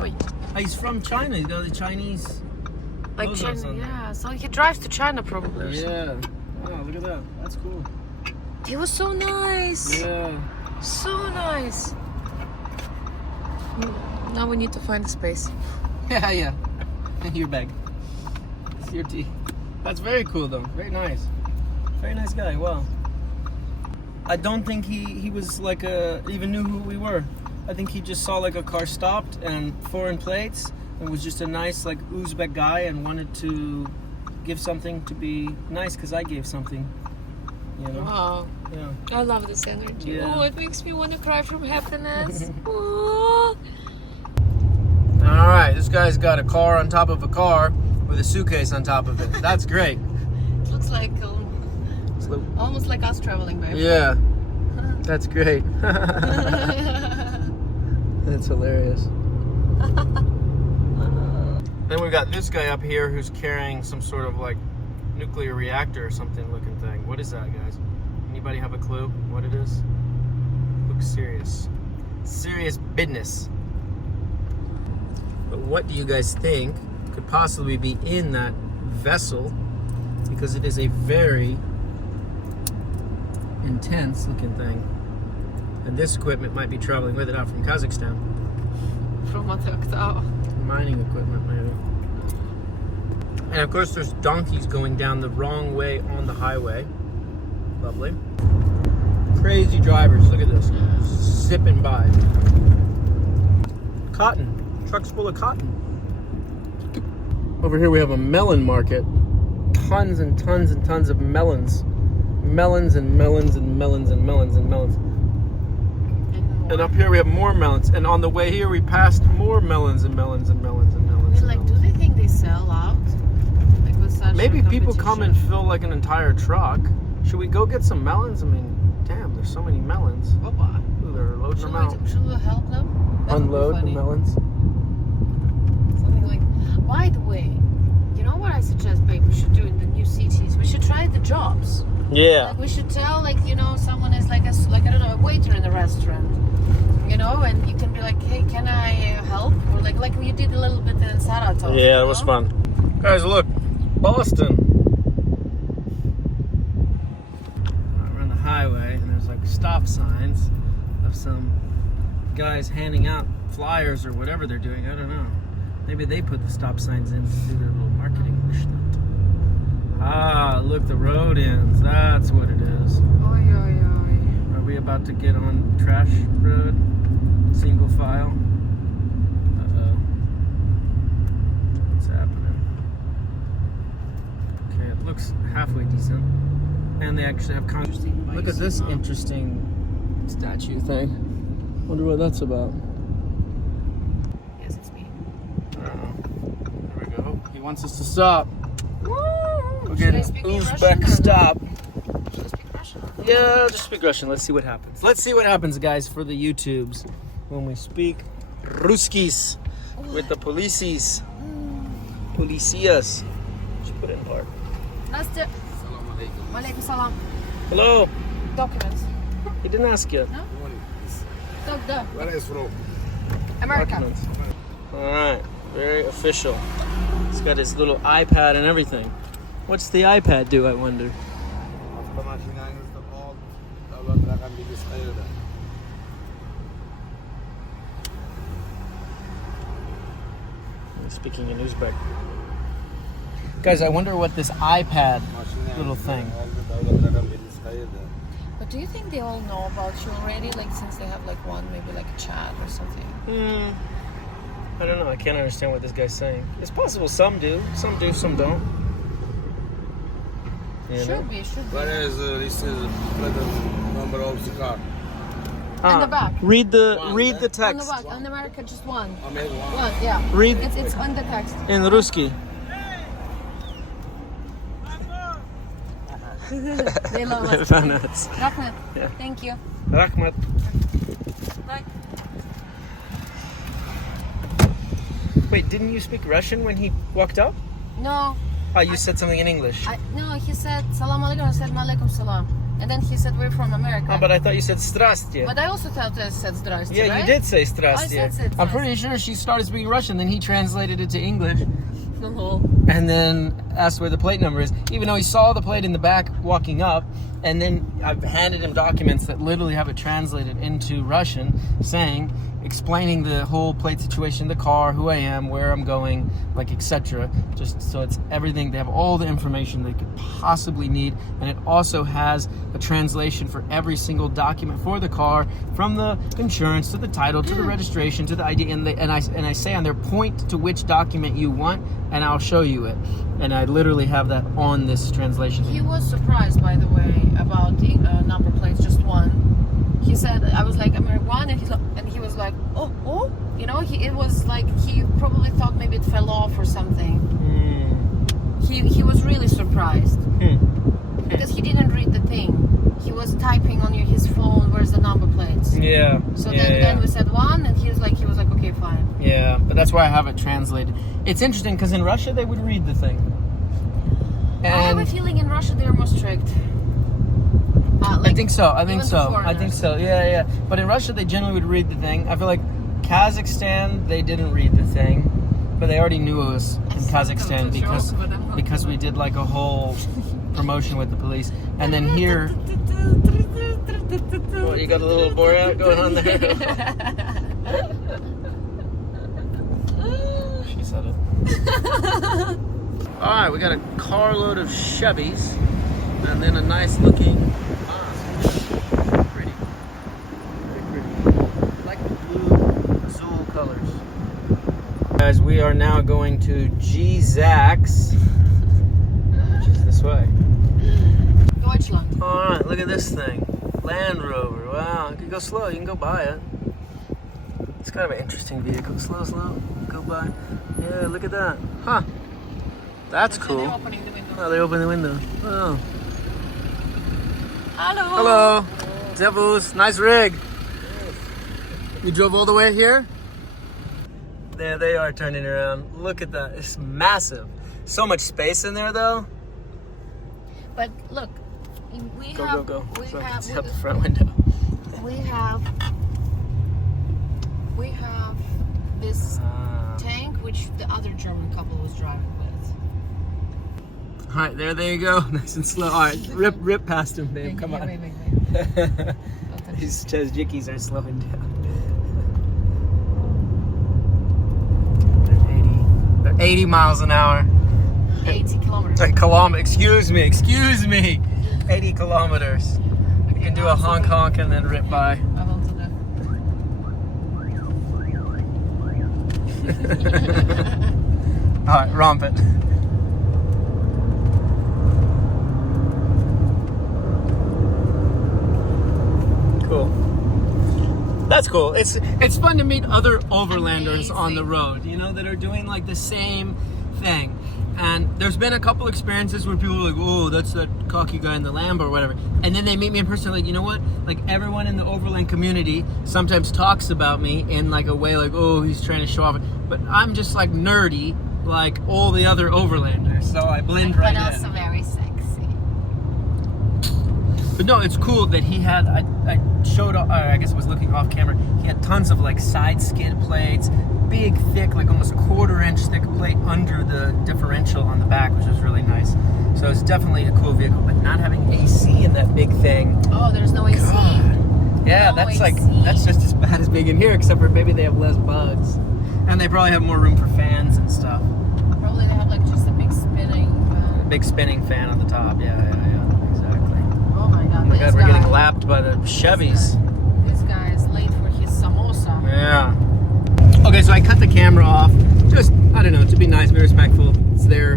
Wait. Oh, he's from China. He's got the Chinese. Like logos China, on there. yeah. So he drives to China probably. Or Yeah. Wow, look at that. That's cool. He was so nice. Yeah. So nice. Now we need to find a space. Yeah, yeah. Your bag. It's your tea. That's very cool though. Very nice. Very nice guy. Wow. I don't think he was like even knew who we were. I think he just saw like a car stopped and foreign plates and was just a nice like Uzbek guy and wanted to give something to be nice because I gave something. You know? Wow. Yeah. I love this energy. Yeah. Oh, it makes me want to cry from happiness. Oh. All right, this guy's got a car on top of a car with a suitcase on top of it. That's great. It looks like almost like us traveling, babe. Yeah, that's great. That's hilarious. Then we've got this guy up here who's carrying some sort of like nuclear reactor or something looking thing. What is that, guys? Anybody have a clue what it is? Looks serious. Serious business. But what do you guys think could possibly be in that vessel? Because it is a very intense looking thing. And this equipment might be traveling with it out from Kazakhstan. From what I looked out. Mining equipment, maybe. And of course, there's donkeys going down the wrong way on the highway. Lovely. Crazy drivers. Look at this. Zipping by. Cotton. Trucks full of cotton. Over here we have a melon market. Tons and tons and tons of melons. Melons and melons and melons and melons and melons. And up here we have more melons. And on the way here we passed more melons and melons and melons and melons. I mean, like, do they think they sell out? Like with such Maybe a people come and competition? fill like an entire truck. Should we go get some melons? I mean, damn, there's so many melons. Opa. Ooh, they're loading Should them out. Should we help them? That would be Unload the funny. melons. Something like, by the way, you know what I suggest, babe, we should do in the new cities? We should try the jobs. Yeah. Like we should tell, like, you know, someone is like I don't know, a waiter in a restaurant, you know, and you can be like, hey, can I help? Or like we did a little bit in Saratov. Yeah, it was fun. Guys, look, Boston. We're on the highway, and there's like stop signs of some guys handing out flyers or whatever they're doing. I don't know. Maybe they put the stop signs in to do their little marketing stunt. Ah, look, the road ends. That's what it is. Oy, oy, oy. Are we about to get on trash road? Single file. Uh-oh. What's happening? Okay, it looks halfway decent. And they actually have Look at this interesting statue thing. Wonder what that's about. Yes, it's me. I don't know. There we go. He wants us to stop. We're Should I getting speak in Russian Uzbek or no? stop. Should I speak Russian? Yeah, I'll just speak Russian. Let's see what happens. Let's see what happens, guys, for the YouTubes when we speak Ruskis with the policies. Policias. Should put it in part. Настя. Walaikum salam. Hello. Documents. He didn't ask yet. Да. Where is from? America. Documents. All right. Very official. He's got his little iPad and everything. What's the iPad do, I wonder? He's speaking in Uzbek. Guys, I wonder what this iPad little thing. But do you think they all know about you already? Like, since they have like one, maybe like a chat or something? I don't know. I can't understand what this guy's saying. It's possible some do. Some do, some don't. You know? Should be. Where is this is the number of the car? On the back. Read the One, read the On the text back. On America, just one. One. One, yeah. Read- It's on the text. in Ruski. They love us. Fanats. Rahmat. Yeah. Thank you. Rahmat. Bye. Wait, didn't you speak Russian when he walked up? No, Oh, you said something in English. no, he said salam alaikum. I said malaikum salam. And then he said we're from America. Oh, but I thought you said Strastie. But I also thought I said zdrasty, Yeah, right? you did say Strastie. I said I'm Strastie. pretty sure she started speaking Russian, then he translated it to English, No. and then asked where the plate number is, even though he saw the plate in the back walking up, and then I've handed him documents that literally have it translated into Russian, explaining the whole plate situation, the car, who I am, where I'm going, like etc. Just so it's everything. They have all the information they could possibly need, and it also has a translation for every single document for the car, from the insurance to the title to the registration to the ID. And I say on there, point to which document you want, and I'll show you it. And I literally have that on this translation. He was surprised, by the way, about the number plates, just one. He said, I was like, American one, and he was like, oh, you know, it was like, he probably thought maybe it fell off or something. He was really surprised because he didn't read the thing. He was typing on his phone, where's the number plates? Yeah. So then we said one, and he was like, okay, fine. Yeah, but that's why I have it translated. It's interesting because in Russia they would read the thing. I have a And feeling in Russia they're more strict. I think so. even to I think foreigners. so. Yeah. But in Russia they generally would read the thing. I feel like Kazakhstan they didn't read the thing, but they already knew it was in Kazakhstan because we did like a whole promotion with the police. And then here, oh, you got a little Borat going on there. She said it. All right, we got a carload of Chevys, and then a nice looking. Pretty. Like the blue Azul colors. Guys, we are now going to G-Zax, which is this way. Deutschland. All right, look at this thing. Land Rover. Wow, you can go slow. You can go by it. It's kind of an interesting vehicle. Slow. Go by. Yeah, look at that. Huh. That's They're cool. opening the window. Oh, they open the window. Oh. Hello. Hello. Servus. Nice rig. You drove all the way here? There they are turning around. Look at that. It's massive. So much space in there, though. But look, we Go. We So I can have. see out the front window. We have this tank which the other German couple was driving with. All right, there you go. Nice and slow. All right, rip past him, babe. Come on. Wait. These Jikis are slowing down. They're 80 miles an hour. 80 kilometers. Sorry, excuse me. 80 kilometers. You can do a honk and then rip by. I will do that. All right, romp it. Cool. That's cool. It's fun to meet other overlanders on the road, you know, that are doing like the same thing. And there's been a couple experiences where people are like, oh, that's that cocky guy in the Lambo or whatever. And then they meet me in person, like, you know what? Like, everyone in the overland community sometimes talks about me in like a way like, oh, he's trying to show off. But I'm just like nerdy, like all the other overlanders. So I blend right in. But also very sexy. But no, it's cool that he had, I showed, I guess it was looking off camera, he had tons of like side skid plates, big, thick, like almost quarter-inch thick plate under the differential on the back, which was really nice. So it's definitely a cool vehicle, but not having AC in that big thing. Oh, there's no AC. God. Yeah, No that's like, AC. that's just as bad as being in here, except for maybe they have less bugs. And they probably have more room for fans and stuff. Probably they have like just a big spinning. Big spinning fan on the top, yeah, exactly. Oh my god. Oh my God, we're getting lapped by the Chevys. This guy is late for his samosa. Yeah. Okay, so I cut the camera off. Just, I don't know, to be nice, be respectful. It's their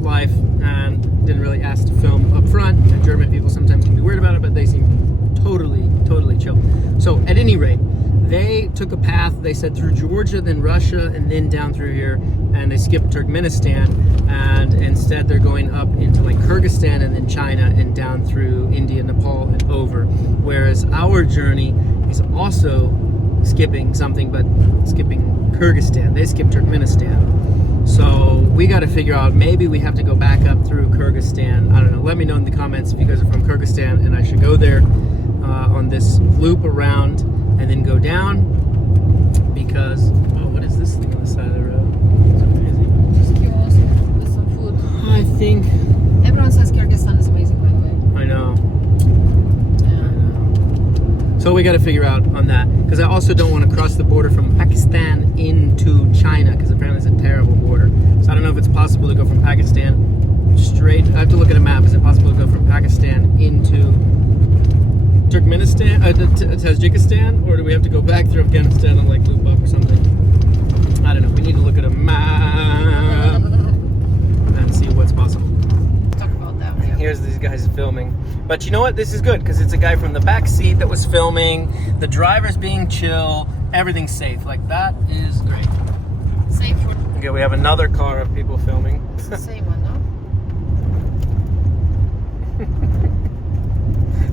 life, and didn't really ask to film up front. And German people sometimes can be weird about it, but they seem totally chill. So at any rate, they took a path, they said through Georgia, then Russia, and then down through here, and they skipped Turkmenistan, and instead they're going up into like Kyrgyzstan and then China and down through India, Nepal, and over. Whereas our journey is also skipping something, but skipping Kyrgyzstan. They skipped Turkmenistan. So we got to figure out, maybe we have to go back up through Kyrgyzstan. I don't know. Let me know in the comments if you guys are from Kyrgyzstan and I should go there on this loop around and then go down, because, oh, what is this thing on the side of the road? It's amazing. Just kiosk with some food. I think, Everyone says Kyrgyzstan is amazing, by the way. I know. Yeah. So we got to figure out on that, because I also don't want to cross the border from Pakistan into China, because apparently it's a terrible border. So I don't know if it's possible to go from Pakistan straight. I have to look at a map. Is it possible to go from Pakistan into Turkmenistan, Tajikistan, or do we have to go back through Afghanistan and like loop up or something? I don't know. We need to look at a map and see what's possible. Talk about that. Yeah. Here's these guys filming. But you know what? This is good because it's a guy from the back seat that was filming. The driver's being chill. Everything's safe. Like, that is great. Safe for Okay, we have another car of people filming. the same one, no?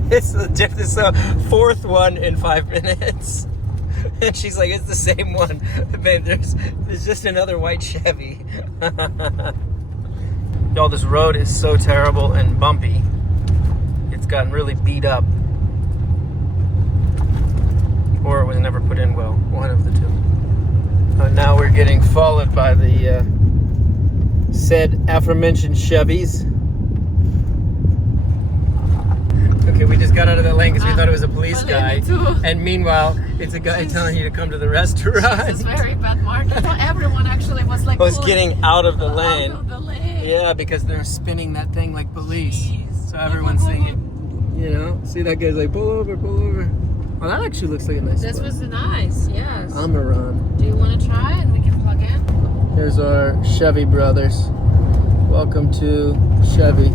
This is the fourth one in 5 minutes. And she's like, it's the same one. Babe, there's just another white Chevy. Y'all, this road is so terrible and bumpy. It's gotten really beat up. Or it was never put in well. One of the two. Now we're getting followed by the said aforementioned Chevys. Okay, we just got out of that lane because we thought it was a police guy. And meanwhile, it's a guy telling you to come to the restaurant. It's a very bad market. Everyone actually was like... Was getting out of the lane. Out of the lane. Yeah, because they're spinning that thing like police. Jeez. So everyone's thinking, you know, see that guy's like, pull over, pull over. Oh, that actually looks like a nice This spot. was nice, yes. Amaran. Do you want to try and we can plug in? Here's our Chevy brothers. Welcome to Chevy.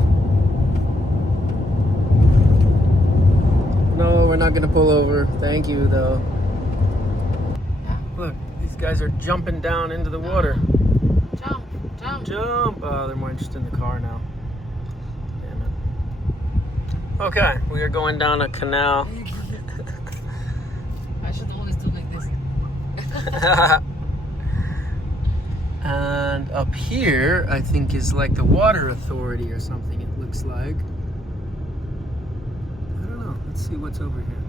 No, we're not going to pull over. Thank you, though. Yeah. Look, these guys are jumping down into the water. Jump, jump. Jump! Oh, they're more interested in the car now. Damn it. Okay, we are going down a canal. I should always do like this. And up here, I think, is like the water authority or something, it looks like. I don't know. Let's see what's over here.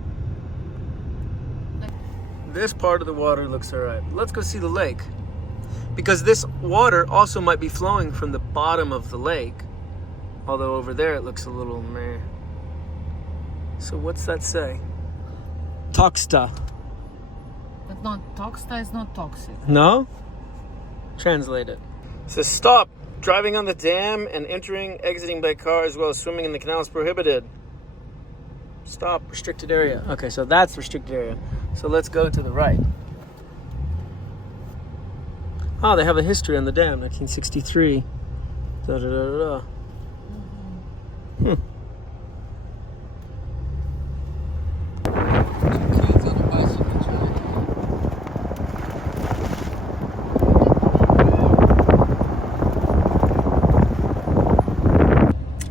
This part of the water looks alright. Let's go see the lake. Because this water also might be flowing from the bottom of the lake. Although over there it looks a little meh. So what's that say? Toxta. But not Toxta is not toxic. No? Translate it. It says stop. Driving on the dam and entering, exiting by car as well as swimming in the canal is prohibited. Stop. Restricted area. Okay, so that's restricted area. So let's go to the right. Oh, they have a history on the dam, 1963. Da, da, da, da, da. Kids on a bicycle track.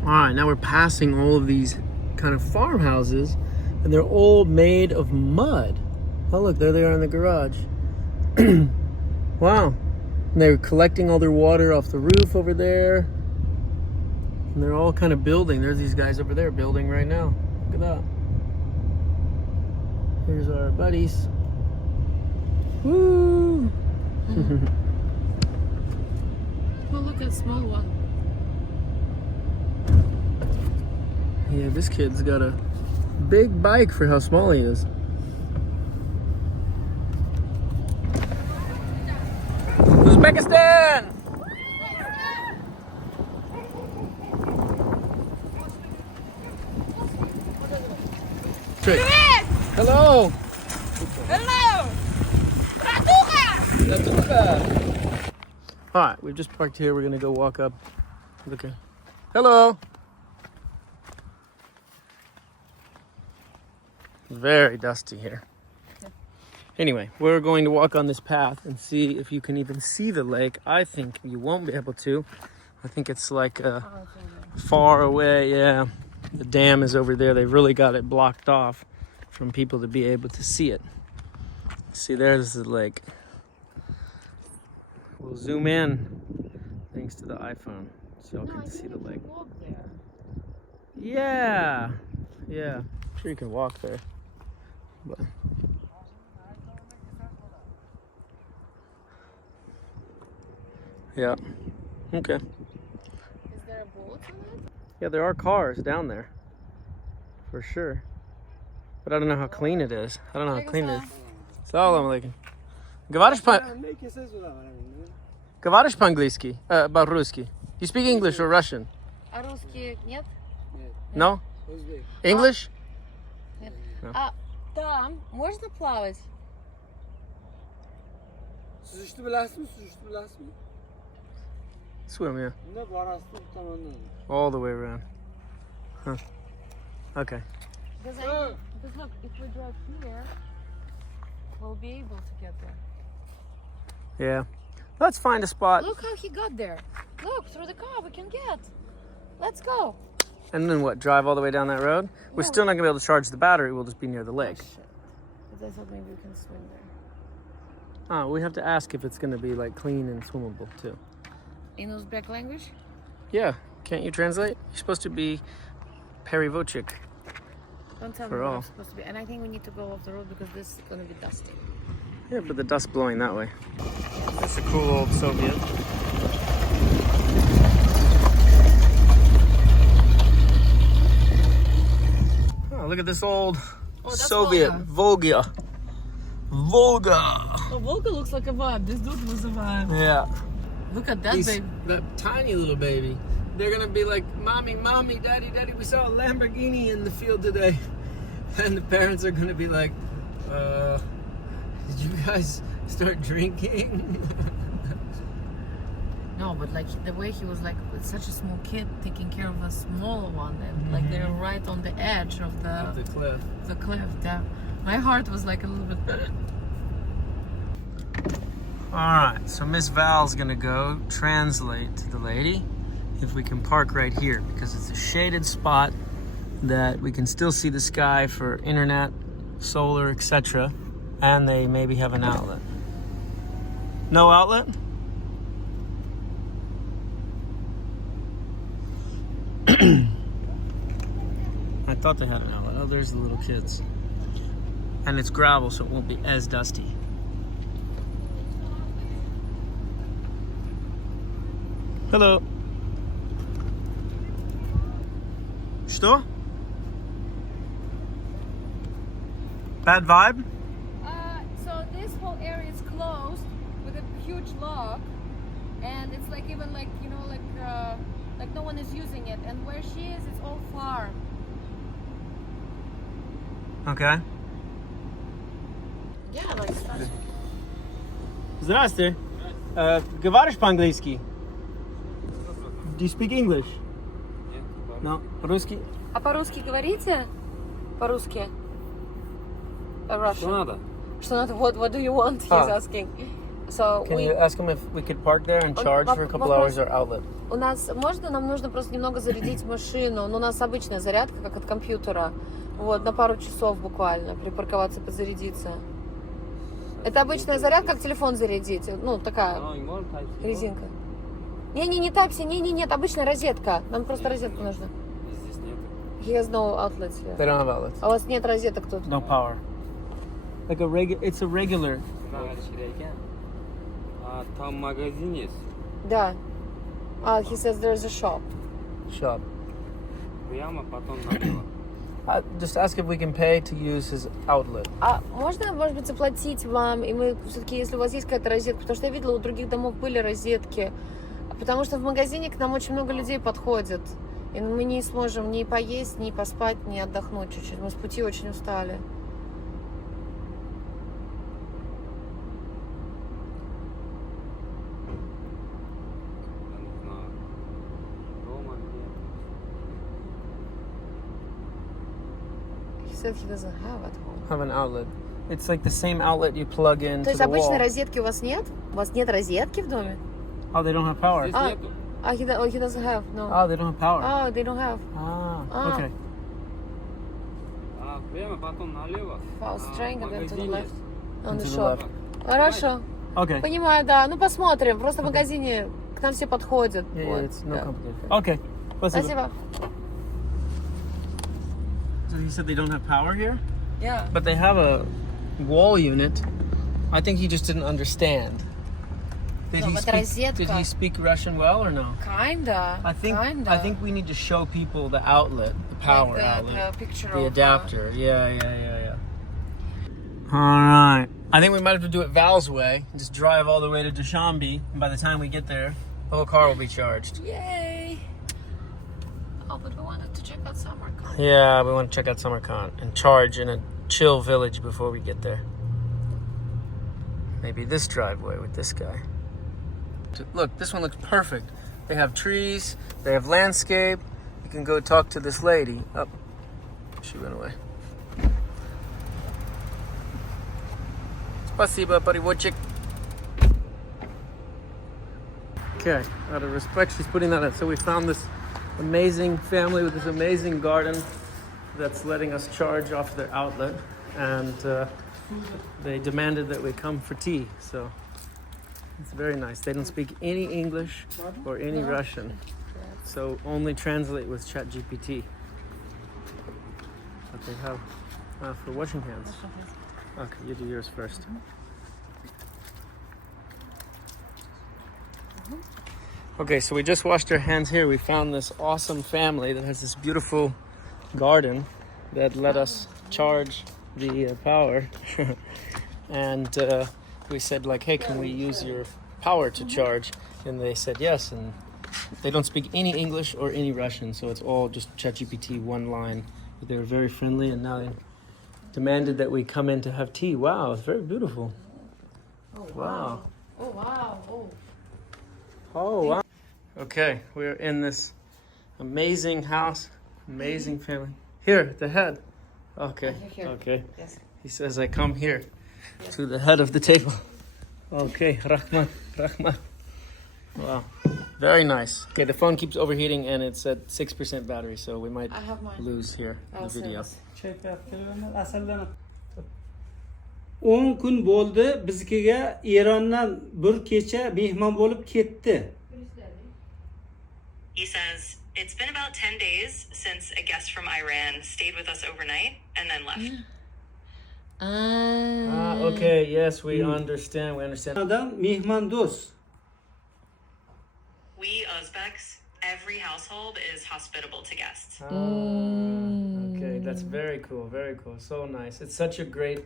Alright, now we're passing all of these kind of farmhouses, and they're all made of mud. Oh look, there they are in the garage. Wow. And they're collecting all their water off the roof over there. And they're all kind of building. There's these guys over there building right now. Look at that. Here's our buddies. Woo! Oh, look at small one. Yeah, this kid's got a big bike for how small he is. Uzbekistan! Hello! Hello! Ratuka! Alright, we've just parked here. We're gonna go walk up. Okay. Hello! Very dusty here. Anyway, we're going to walk on this path and see if you can even see the lake. I think you won't be able to. I think it's like far away. Yeah, the dam is over there. They've really got it blocked off from people to be able to see it. See, there's the lake. We'll zoom in thanks to the iPhone so y'all can see the lake. Yeah, yeah. I'm sure you can walk there. But yeah. Okay. Is there a boat on it? Yeah, there are cars down there. For sure. But I don't know how clean it is. I don't know how clean it is. Salam alaikum. Говоришь по-английски? По-русски? You speak English or Russian? А русский нет? No? English? Нет. No. А там можно плавать? Süzüştü bilasizmi? Süzüştü bilasizmi? Swim, yeah. Bunda barası tutamanda. All the way around. Huh. Okay. Because look, if we drive here, we'll be able to get there. Yeah. Let's find a spot. Look how he got there. Look, through the car we can get. Let's go. And then what? Drive all the way down that road? We're still not going to be able to charge the battery. We'll just be near the lake. Shit. But I thought maybe we can swim there. Oh, we have to ask if it's going to be like clean and swimmable too. In Uzbek language? Yeah. Can't you translate? You're supposed to be Perivochik. Don't tell me For where all. I'm supposed to be. And I think we need to go off the road because this is going to be dusty. Yeah, but the dust blowing that way. That's a cool old Soviet. Oh, look at this old that's Soviet Volga. Volga. Oh, Volga looks like a vibe. This dude was a vibe. Yeah. Look at that, baby. That tiny little baby. They're gonna be like, mommy, mommy, daddy, daddy, we saw a Lamborghini in the field today. And the parents are gonna be like, did you guys start drinking? No, but like the way he was like with such a small kid taking care of a smaller one, and like they're right on the edge of The cliff. the cliff. There, my heart was like a little bit. All right, so Miss Val's gonna go translate to the lady if we can park right here because it's a shaded spot that we can still see the sky for internet, solar, etc. And they maybe have an outlet. No outlet? I thought they had an outlet. Oh, there's the little kids. And it's gravel, so it won't be as dusty. Hello. Что? Bad vibe? So this whole area is closed with a huge lock, and it's like even like like no one is using it. And where she is, it's all farm. Okay. Yeah, like. Здравствуй. Говоришь по-английски? Do you speak English? No. Русский? А по-русски говорите? По-русски? Russian. Что надо? Что надо? What do you want? He's asking. So Can you ask him if we could park there and charge for a couple hours our outlet? У нас можно, нам нужно просто немного зарядить машину. Но у нас обычная зарядка, как от компьютера. Вот, на пару часов буквально припарковаться, подзарядиться. Это обычная зарядка, как телефон зарядить. Ну, такая резинка. Не Type-C, нет, обычная розетка. Нам просто розетку нужно. Здесь нет. He has no outlets here. They don't have outlets. А у вас нет розеток тут? No power. Like it's a regular. А там магазин есть. Да. He says there's a shop. Shop. Прямо потом налево. Just ask if we can pay to use his outlet. А можно, может быть, заплатить вам, и мы все-таки, если у вас есть какая-то розетка, потому что я видела, у других домов были розетки, потому что в магазине к нам очень много людей подходит, и мы не сможем ни поесть, ни поспать, ни отдохнуть чуть-чуть. Мы с пути очень устали. Не знаю. Дома где. He said he doesn't have at home. Have an outlet. It's like the same outlet you plug in То to есть the wall. обычной розетки у вас нет? У вас нет розетки в доме? Oh, they don't have power. Здесь А, нету. he doesn't have, no. Oh, they don't have power. Oh, they don't have. Ah, okay. А, прямо потом налево. False triangle, then to the Магазин left. есть. On the To the shop. left. Хорошо. Okay. Понимаю, да. Ну, посмотрим. Просто в магазине к нам все подходят. Yeah, Вот, yeah, it's no да. complicated. Okay. Спасибо. Спасибо. So he said they don't have power here, Yeah. but they have a wall unit. I think he just didn't understand. Did No, he but speak? розетка. Did he speak Russian well or no? Kinda. I Kinda. think we need to show people the outlet, the power Like outlet, the picture the of, adapter. Yeah. All right. I think we might have to do it Val's way. Just drive all the way to Dushanbe, and by the time we get there, the whole car will be charged. Yay. Oh, but we wanted to check out Samarkand. Yeah, we want to check out Samarkand and charge in a chill village before we get there. Maybe this driveway with this guy. Look, this one looks perfect. They have trees, they have landscape. You can go talk to this lady. Oh, she went away. Спасибо, переводчик. Okay, out of respect, she's putting that in. So we found this amazing family with this amazing garden that's letting us charge off their outlet, and they demanded that we come for tea. So it's very nice. They don't speak any English or any Russian, so only translate with ChatGPT. But they have for washing hands. Okay, you do yours first. Okay, so we just washed our hands here. We found this awesome family that has this beautiful garden that let us charge the power. And we said, like, hey, can we use your power to charge? And they said yes. And they don't speak any English or any Russian, so it's all just ChatGPT, one line. But they were very friendly, and now they demanded that we come in to have tea. Wow, it's very beautiful. Oh, Wow. Oh, wow. Oh. Oh, wow. Okay, we're in this amazing house, amazing family. Here, the head. Okay, Here. okay. Yes. He says I come here to the head of the table. Okay, Rahman. Wow, very nice. Okay, the phone keeps overheating and it's at 6% battery, so we might I have mine. lose here in I'll the video. send 10 kun bo'ldi bizkiga Erondan bir kecha mehmon bo'lib ketdi. He says, it's been about 10 days since a guest from Iran stayed with us overnight and then left. Okay, yes, we understand. Adam mehmondo'st. We Uzbeks, every household is hospitable to guests. Okay, that's very cool, so nice. It's such a great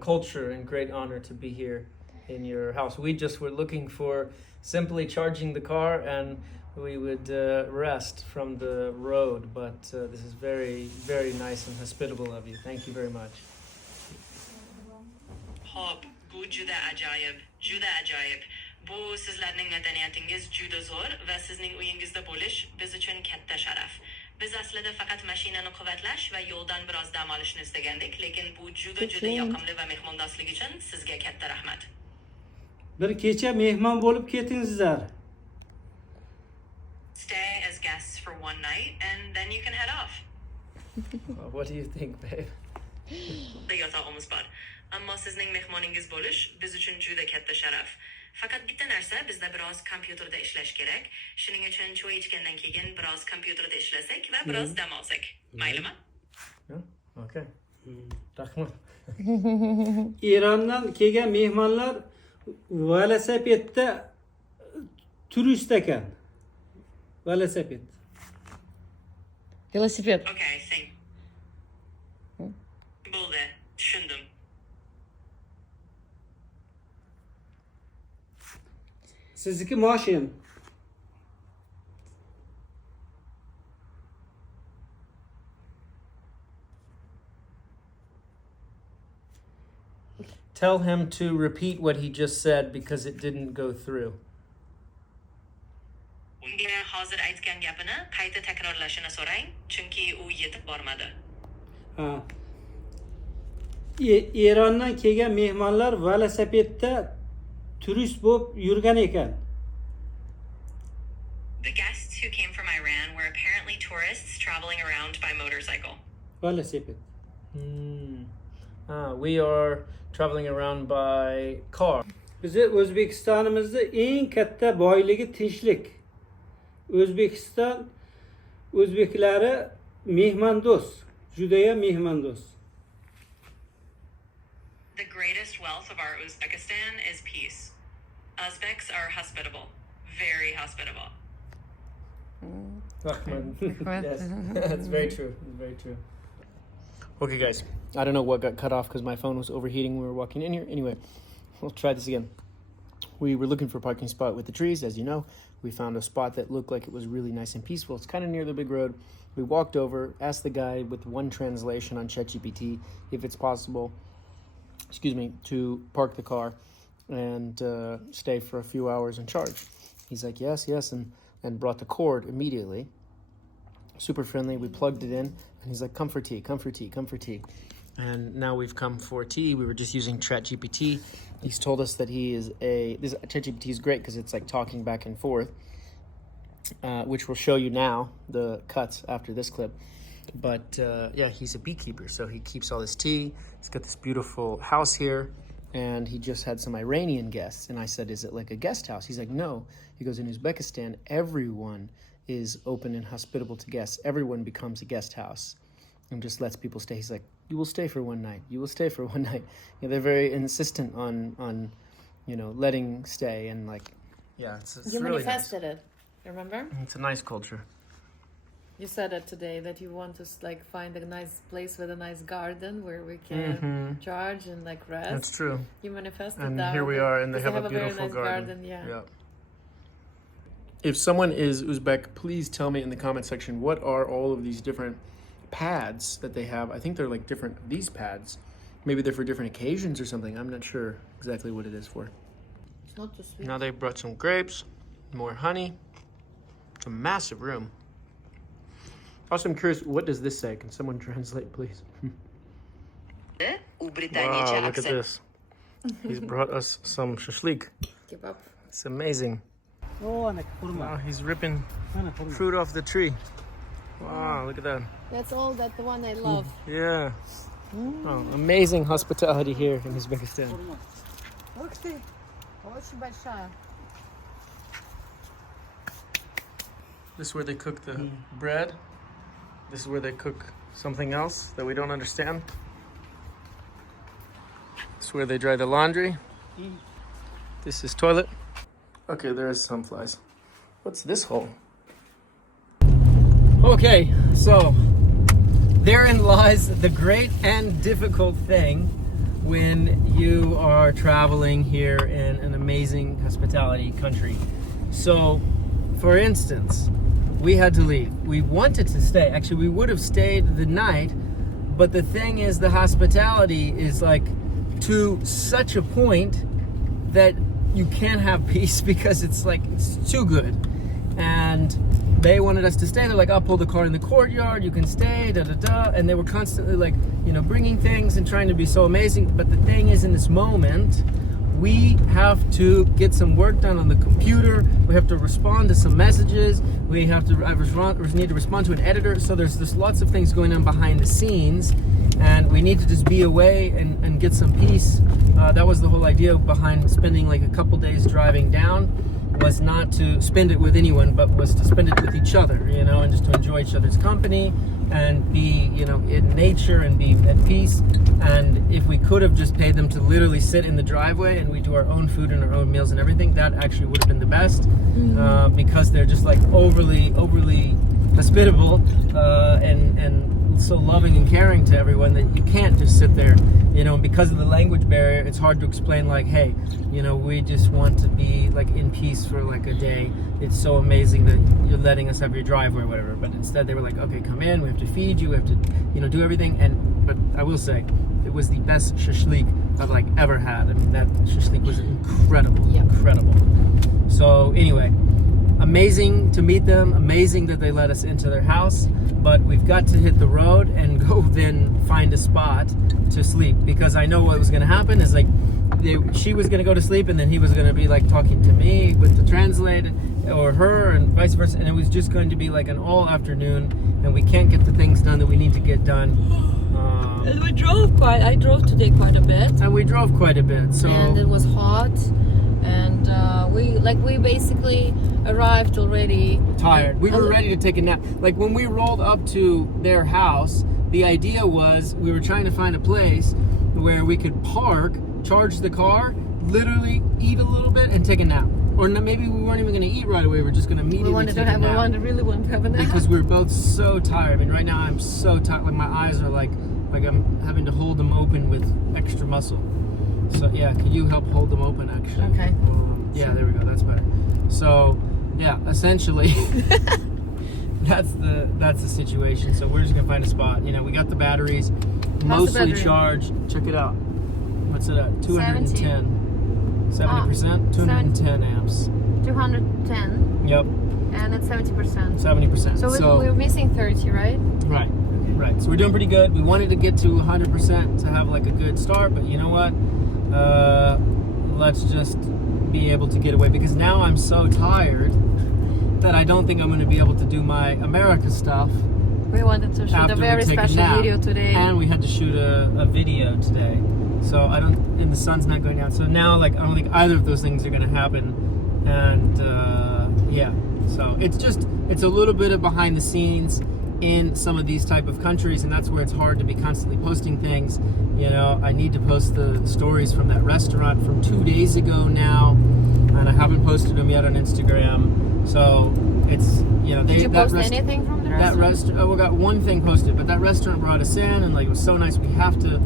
culture and great honor to be here in your house. We just were looking for simply charging the car and we would rest from the road, but this is very, very nice and hospitable of you. Thank you very much. Hop, bu juda ajoyib. Bu sizlarning madaniyatingiz juda zo'r va sizning uyingizda bo'lish biz uchun katta sharaf. Biz aslida faqat mashinani quvvatlash va yo'ldan biroz dam olishni istagandik, lekin bu juda yoqimli va mehmondoslik uchun sizga katta rahmat. Bir kecha mehmon bo'lib ketingizlar. Stay as guests for one night and then you can head off. What do you think, babe? Yotog'imiz bor. Ammo sizning mehmoningiz bo'lish biz uchun juda katta sharaf. Faqat bitta narsa, bizda biroz kompyuterda ishlash kerak. Shuning uchun choy ichgandan keyin biroz kompyuterda ishlasak va biroz dam olsak. Maylimi? Okay. Rahmat. Erondan kelgan mehmonlar velosipedda turist ekan. Velosiped. Велосипед. Okay, thank. Bo'ldi, tushundim. Sizniki mashin. Tell him to repeat what he just said because it didn't go through. Unga hozir aytgan gapini qayta takrorlashini so'rang, chunki u yetib bormadi. Ha. Erondan kelgan mehmonlar velosipedda turist bo'lib yurgan ekan. The guests who came from Iran were apparently tourists traveling around by motorcycle. Velosiped. We are traveling around by car. Bizi O'zbekistonimizda eng katta boyligi tinchlik. O'zbekiston o'zbeklari mehmondo'st, judayam mehmondo'st. The greatest wealth of our Uzbekistan is peace. Uzbeks are hospitable, very hospitable. Yes, that's very true. It's very true. Okay, guys. I don't know what got cut off because my phone was overheating when we were walking in here. Anyway, we'll try this again. We were looking for a parking spot with the trees, as you know. We found a spot that looked like it was really nice and peaceful. It's kind of near the big road. We walked over, asked the guy with one translation on ChatGPT if it's possible, to park the car and stay for a few hours and charge. He's like, yes, and brought the cord immediately. Super friendly. We plugged it in, and he's like, come for tea. And now we've come for tea. We were just using ChatGPT. He's told us that this ChatGPT is great because it's like talking back and forth, which we'll show you now, the cuts after this clip. But he's a beekeeper, so he keeps all this tea. He's got this beautiful house here, and he just had some Iranian guests. And I said, is it like a guest house? He's like, no. He goes, in Uzbekistan, everyone is open and hospitable to guests. Everyone becomes a guest house and just lets people stay. He's like, you will stay for one night. You will stay for one night. They're very insistent on letting stay, and like, it's You really manifested it, remember? nice. It's a nice culture. You said it today that you want to like find a nice place with a nice garden where we can charge and like rest. That's true. You manifested And that. here we are, and they have a very beautiful nice garden. Yeah. If someone is Uzbek, please tell me in the comment section, what are all of these different pads that they have? I think they're like different, these pads. Maybe they're for different occasions or something. I'm not sure exactly what it is for. It's not too sweet. Now they brought some grapes, more honey. It's a massive room. Also, I'm curious, what does this say? Can someone translate, please? Wow, look at this. He's brought us some shashlik. Keep up. It's amazing. Wow, he's ripping fruit off the tree. Wow, look at that. That's all that the one I love. Yeah. Oh, amazing hospitality here in Uzbekistan. Ух ты, очень большая. This is where they cook the bread. This is where they cook something else that we don't understand. This is where they dry the laundry. This is toilet. Okay, there's some flies. What's this hole? Okay, so therein lies the great and difficult thing when you are traveling here in an amazing hospitality country. So, for instance, we had to leave. We wanted to stay. Actually, we would have stayed the night, but the thing is, the hospitality is like to such a point that you can't have peace because it's too good. And they wanted us to stay. They're like, I'll pull the car in the courtyard, you can stay, and they were constantly like, bringing things and trying to be so amazing. But the thing is, in this moment, we have to get some work done on the computer. We have to respond to some messages. We need to respond to an editor. So there's lots of things going on behind the scenes, and we need to just be away and get some peace. That was the whole idea behind spending like a couple days driving down, was not to spend it with anyone, but was to spend it with each other, and just to enjoy each other's company and be, in nature and be at peace. And if we could have just paid them to literally sit in the driveway and we do our own food and our own meals and everything, that actually would have been the best, because they're just like overly hospitable and so loving and caring to everyone that you can't just sit there, because of the language barrier. It's hard to explain like, hey, we just want to be like in peace for like a day. It's so amazing that you're letting us have your driveway or whatever. But instead they were like, okay, come in, we have to feed you, we have to, do everything. But I will say, it was the best shashlik I've like ever had. I mean, that shashlik was incredible. Yep. Incredible. So anyway, amazing to meet them, amazing that they let us into their house, but we've got to hit the road and go then find a spot to sleep, because I know what was going to happen is like she was going to go to sleep and then he was going to be like talking to me with the translate, or her, and vice versa, and it was just going to be like an all afternoon, and we can't get the things done that we need to get done. And I drove today quite a bit. And we drove quite a bit, so And it was hot, and we basically arrived already tired. We were ready to take a nap. Like when we rolled up to their house, the idea was we were trying to find a place where we could park, charge the car, literally eat a little bit and take a nap. Or maybe we weren't even going to eat right away. We're just going to immediately take a nap. We really wanted to have a nap. Because we were both so tired. I mean, right now I'm so tired. Like my eyes are like I'm having to hold them open with extra muscle. So yeah, could you help hold them open actually? Okay. Yeah, there we go. That's better. So yeah, essentially that's the situation. So we're just gonna find a spot. You know, we got the batteries mostly charged. Check it out. What's it at? 210. 70%? 210 amps. 210. Yep. And it's 70%. 70%. So we're missing 30, right? Right. Right. So we're doing pretty good. We wanted to get to 100% to have like a good start, but you know what? Let's just be able to get away, because now I'm so tired that I don't think I'm going to be able to do my America stuff. We wanted to shoot a very special video today. And we had to shoot a video today. So and the sun's not going down. So now, like, I don't think either of those things are going to happen. And yeah, so it's a little bit of behind the scenes in some of these type of countries, and that's where it's hard to be constantly posting things. You know, I need to post the stories from that restaurant from 2 days ago now, and I haven't posted them yet on Instagram. So it's, you know, did you post anything from the restaurant? That restaurant, we got one thing posted, but that restaurant brought us in, and like it was so nice. We have to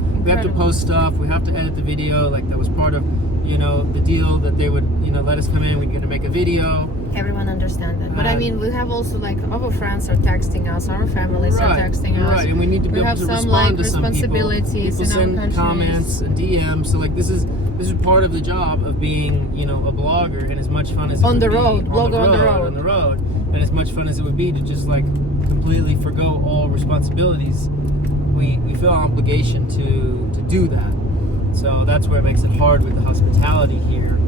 post stuff. We have to edit the video. Like that was part of, you know, the deal that they would, you know, let us come in. We'd get to make a video. Everyone understands that, but I mean, we have also like our friends are texting us, our families are texting us. Right, and we need to be able to respond to some people. People send comments and DMs. So like this is part of the job of being, you know, a blogger, and as much fun as on the road, blogger on the road, and as much fun as it would be to just like completely forgo all responsibilities, we feel an obligation to do that. So that's where it makes it hard with the hospitality here.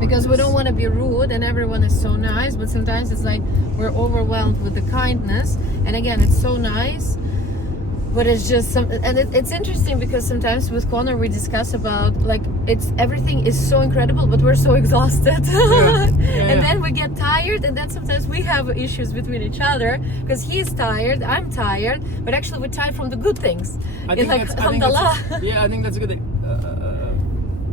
Because we don't want to be rude, and everyone is so nice, but sometimes it's like we're overwhelmed with the kindness. And again, it's so nice, but it's just it's interesting because sometimes with Connor we discuss about like everything is so incredible, but we're so exhausted. And then we get tired, and then sometimes we have issues between each other because he's tired, I'm tired, but actually we're tired from the good things. I think that's a good thing.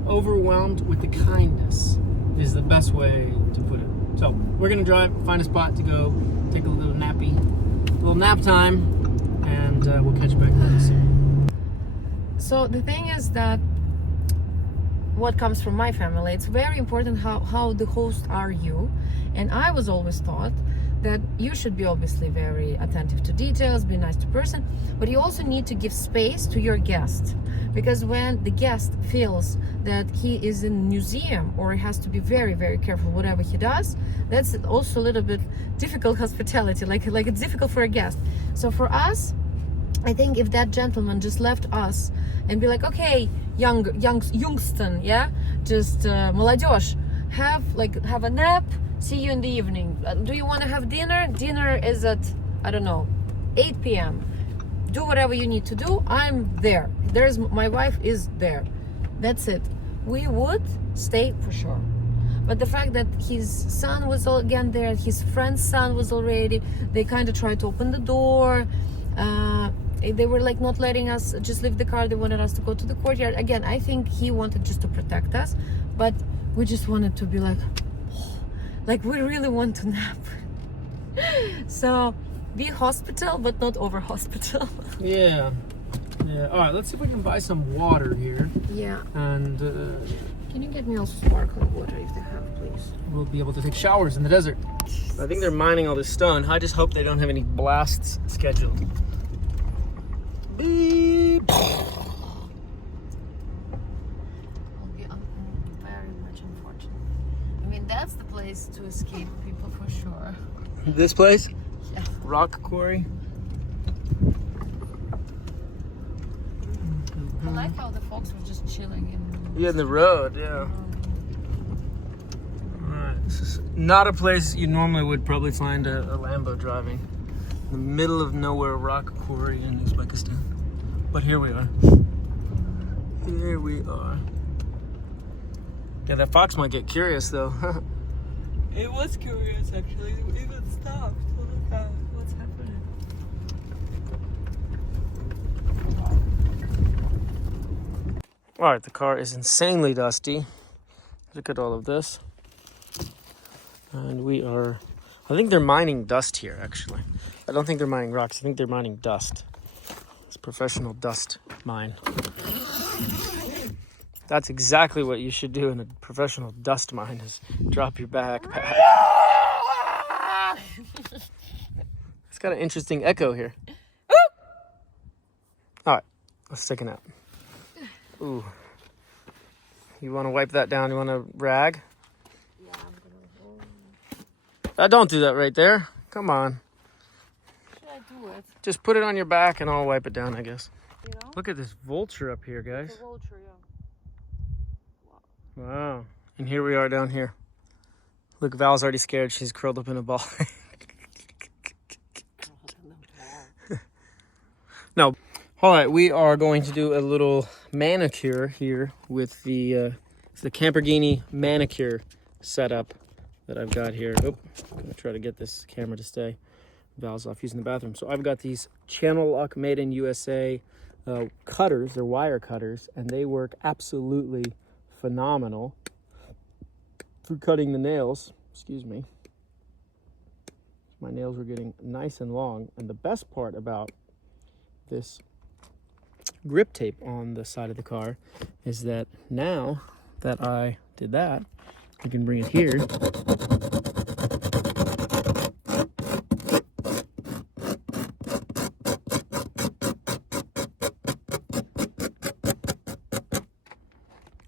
Overwhelmed with the kindness is the best way to put it. So we're gonna drive, find a spot to go take a little nap time, and we'll catch back really soon. So the thing is that what comes from my family, it's very important how the host are you. And I was always taught that you should be obviously very attentive to details, be nice to person, but you also need to give space to your guest. Because when the guest feels that he is in a museum, or he has to be very, very careful whatever he does, that's also a little bit difficult hospitality, like it's difficult for a guest. So for us, I think if that gentleman just left us and be like, okay, youngston, yeah, just молодежь, have a nap, see you in the evening. Do you want to have dinner? Dinner is at, I don't know, 8 p.m. Do whatever you need to do. I'm there. My wife is there. That's it. We would stay for sure. But the fact that his son was again there, his friend's son was already, they kind of tried to open the door. They were like not letting us just leave the car. They wanted us to go to the courtyard. Again, I think he wanted just to protect us, but we just wanted to be like we really want to nap. So be hospital, but not over hospital. Yeah. All right, let's see if we can buy some water here. Yeah. And can you get me also sparkling water if they have, please? We'll be able to take showers in the desert. I think they're mining all this stone. I just hope they don't have any blasts scheduled. Beep. Will be very much unfortunate. I mean, that's the place to escape people for sure. This place? Yeah. Rock quarry. I like how the folks were just chilling Yeah, in the road, yeah. Alright, this is not a place you normally would probably find a Lambo driving. In the middle of nowhere, rock quarry in Uzbekistan. But here we are. Here we are. Yeah, that fox might get curious though. It was curious actually. It even stopped to look at what's happening. Alright, the car is insanely dusty. Look at all of this. And we are, I think they're mining dust here actually. I don't think they're mining rocks, I think they're mining dust. It's a professional dust mine. That's exactly what you should do in a professional dust mine, is drop your backpack. It's got an interesting echo here. Alright, let's take a nap. Ooh. You want to wipe that down? You want a rag? Yeah, I'm gonna. Don't do that right there. Come on. Should I do it? Just put it on your back and I'll wipe it down, I guess. You know? Look at this vulture up here, guys. It's a vulture, yeah. Wow. And here we are down here. Look, Val's already scared. She's curled up in a ball. No. All right, we are going to do a little manicure here with the Camperghini manicure setup that I've got here. Oh, I'm going to try to get this camera to stay. Val's off using the bathroom. So I've got these channel lock made in USA cutters. They're wire cutters, and they work absolutely phenomenal for cutting the nails. Excuse me. My nails were getting nice and long. And the best part about this grip tape on the side of the car is that now that I did that, I can bring it here.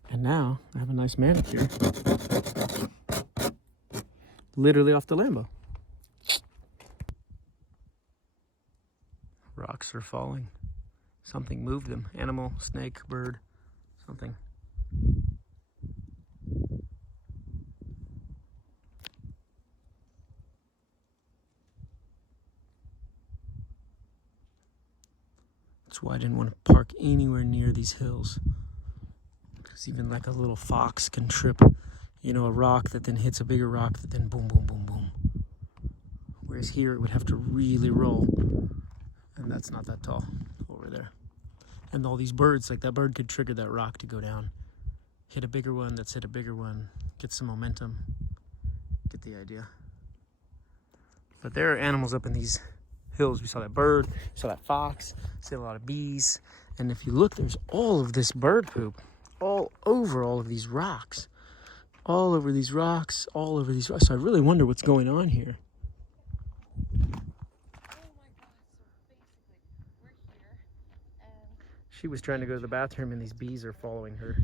And now I have a nice manicure. Literally off the Lambo. Rocks are falling. Something moved them. Animal, snake, bird, something. That's why I didn't want to park anywhere near these hills. Because even like a little fox can trip, you know, a rock that then hits a bigger rock that then boom, boom, boom, boom. Whereas here it would have to really roll. And that's not that tall over there. And all these birds, like that bird could trigger that rock to go down. Hit a bigger one, that's hit a bigger one. Get some momentum. Get the idea. But there are animals up in these hills. We saw that bird, we saw that fox, see a lot of bees. And if you look, there's all of this bird poop all over all of these rocks. All over these rocks, all over these rocks. So I really wonder what's going on here. She was trying to go to the bathroom and these bees are following her.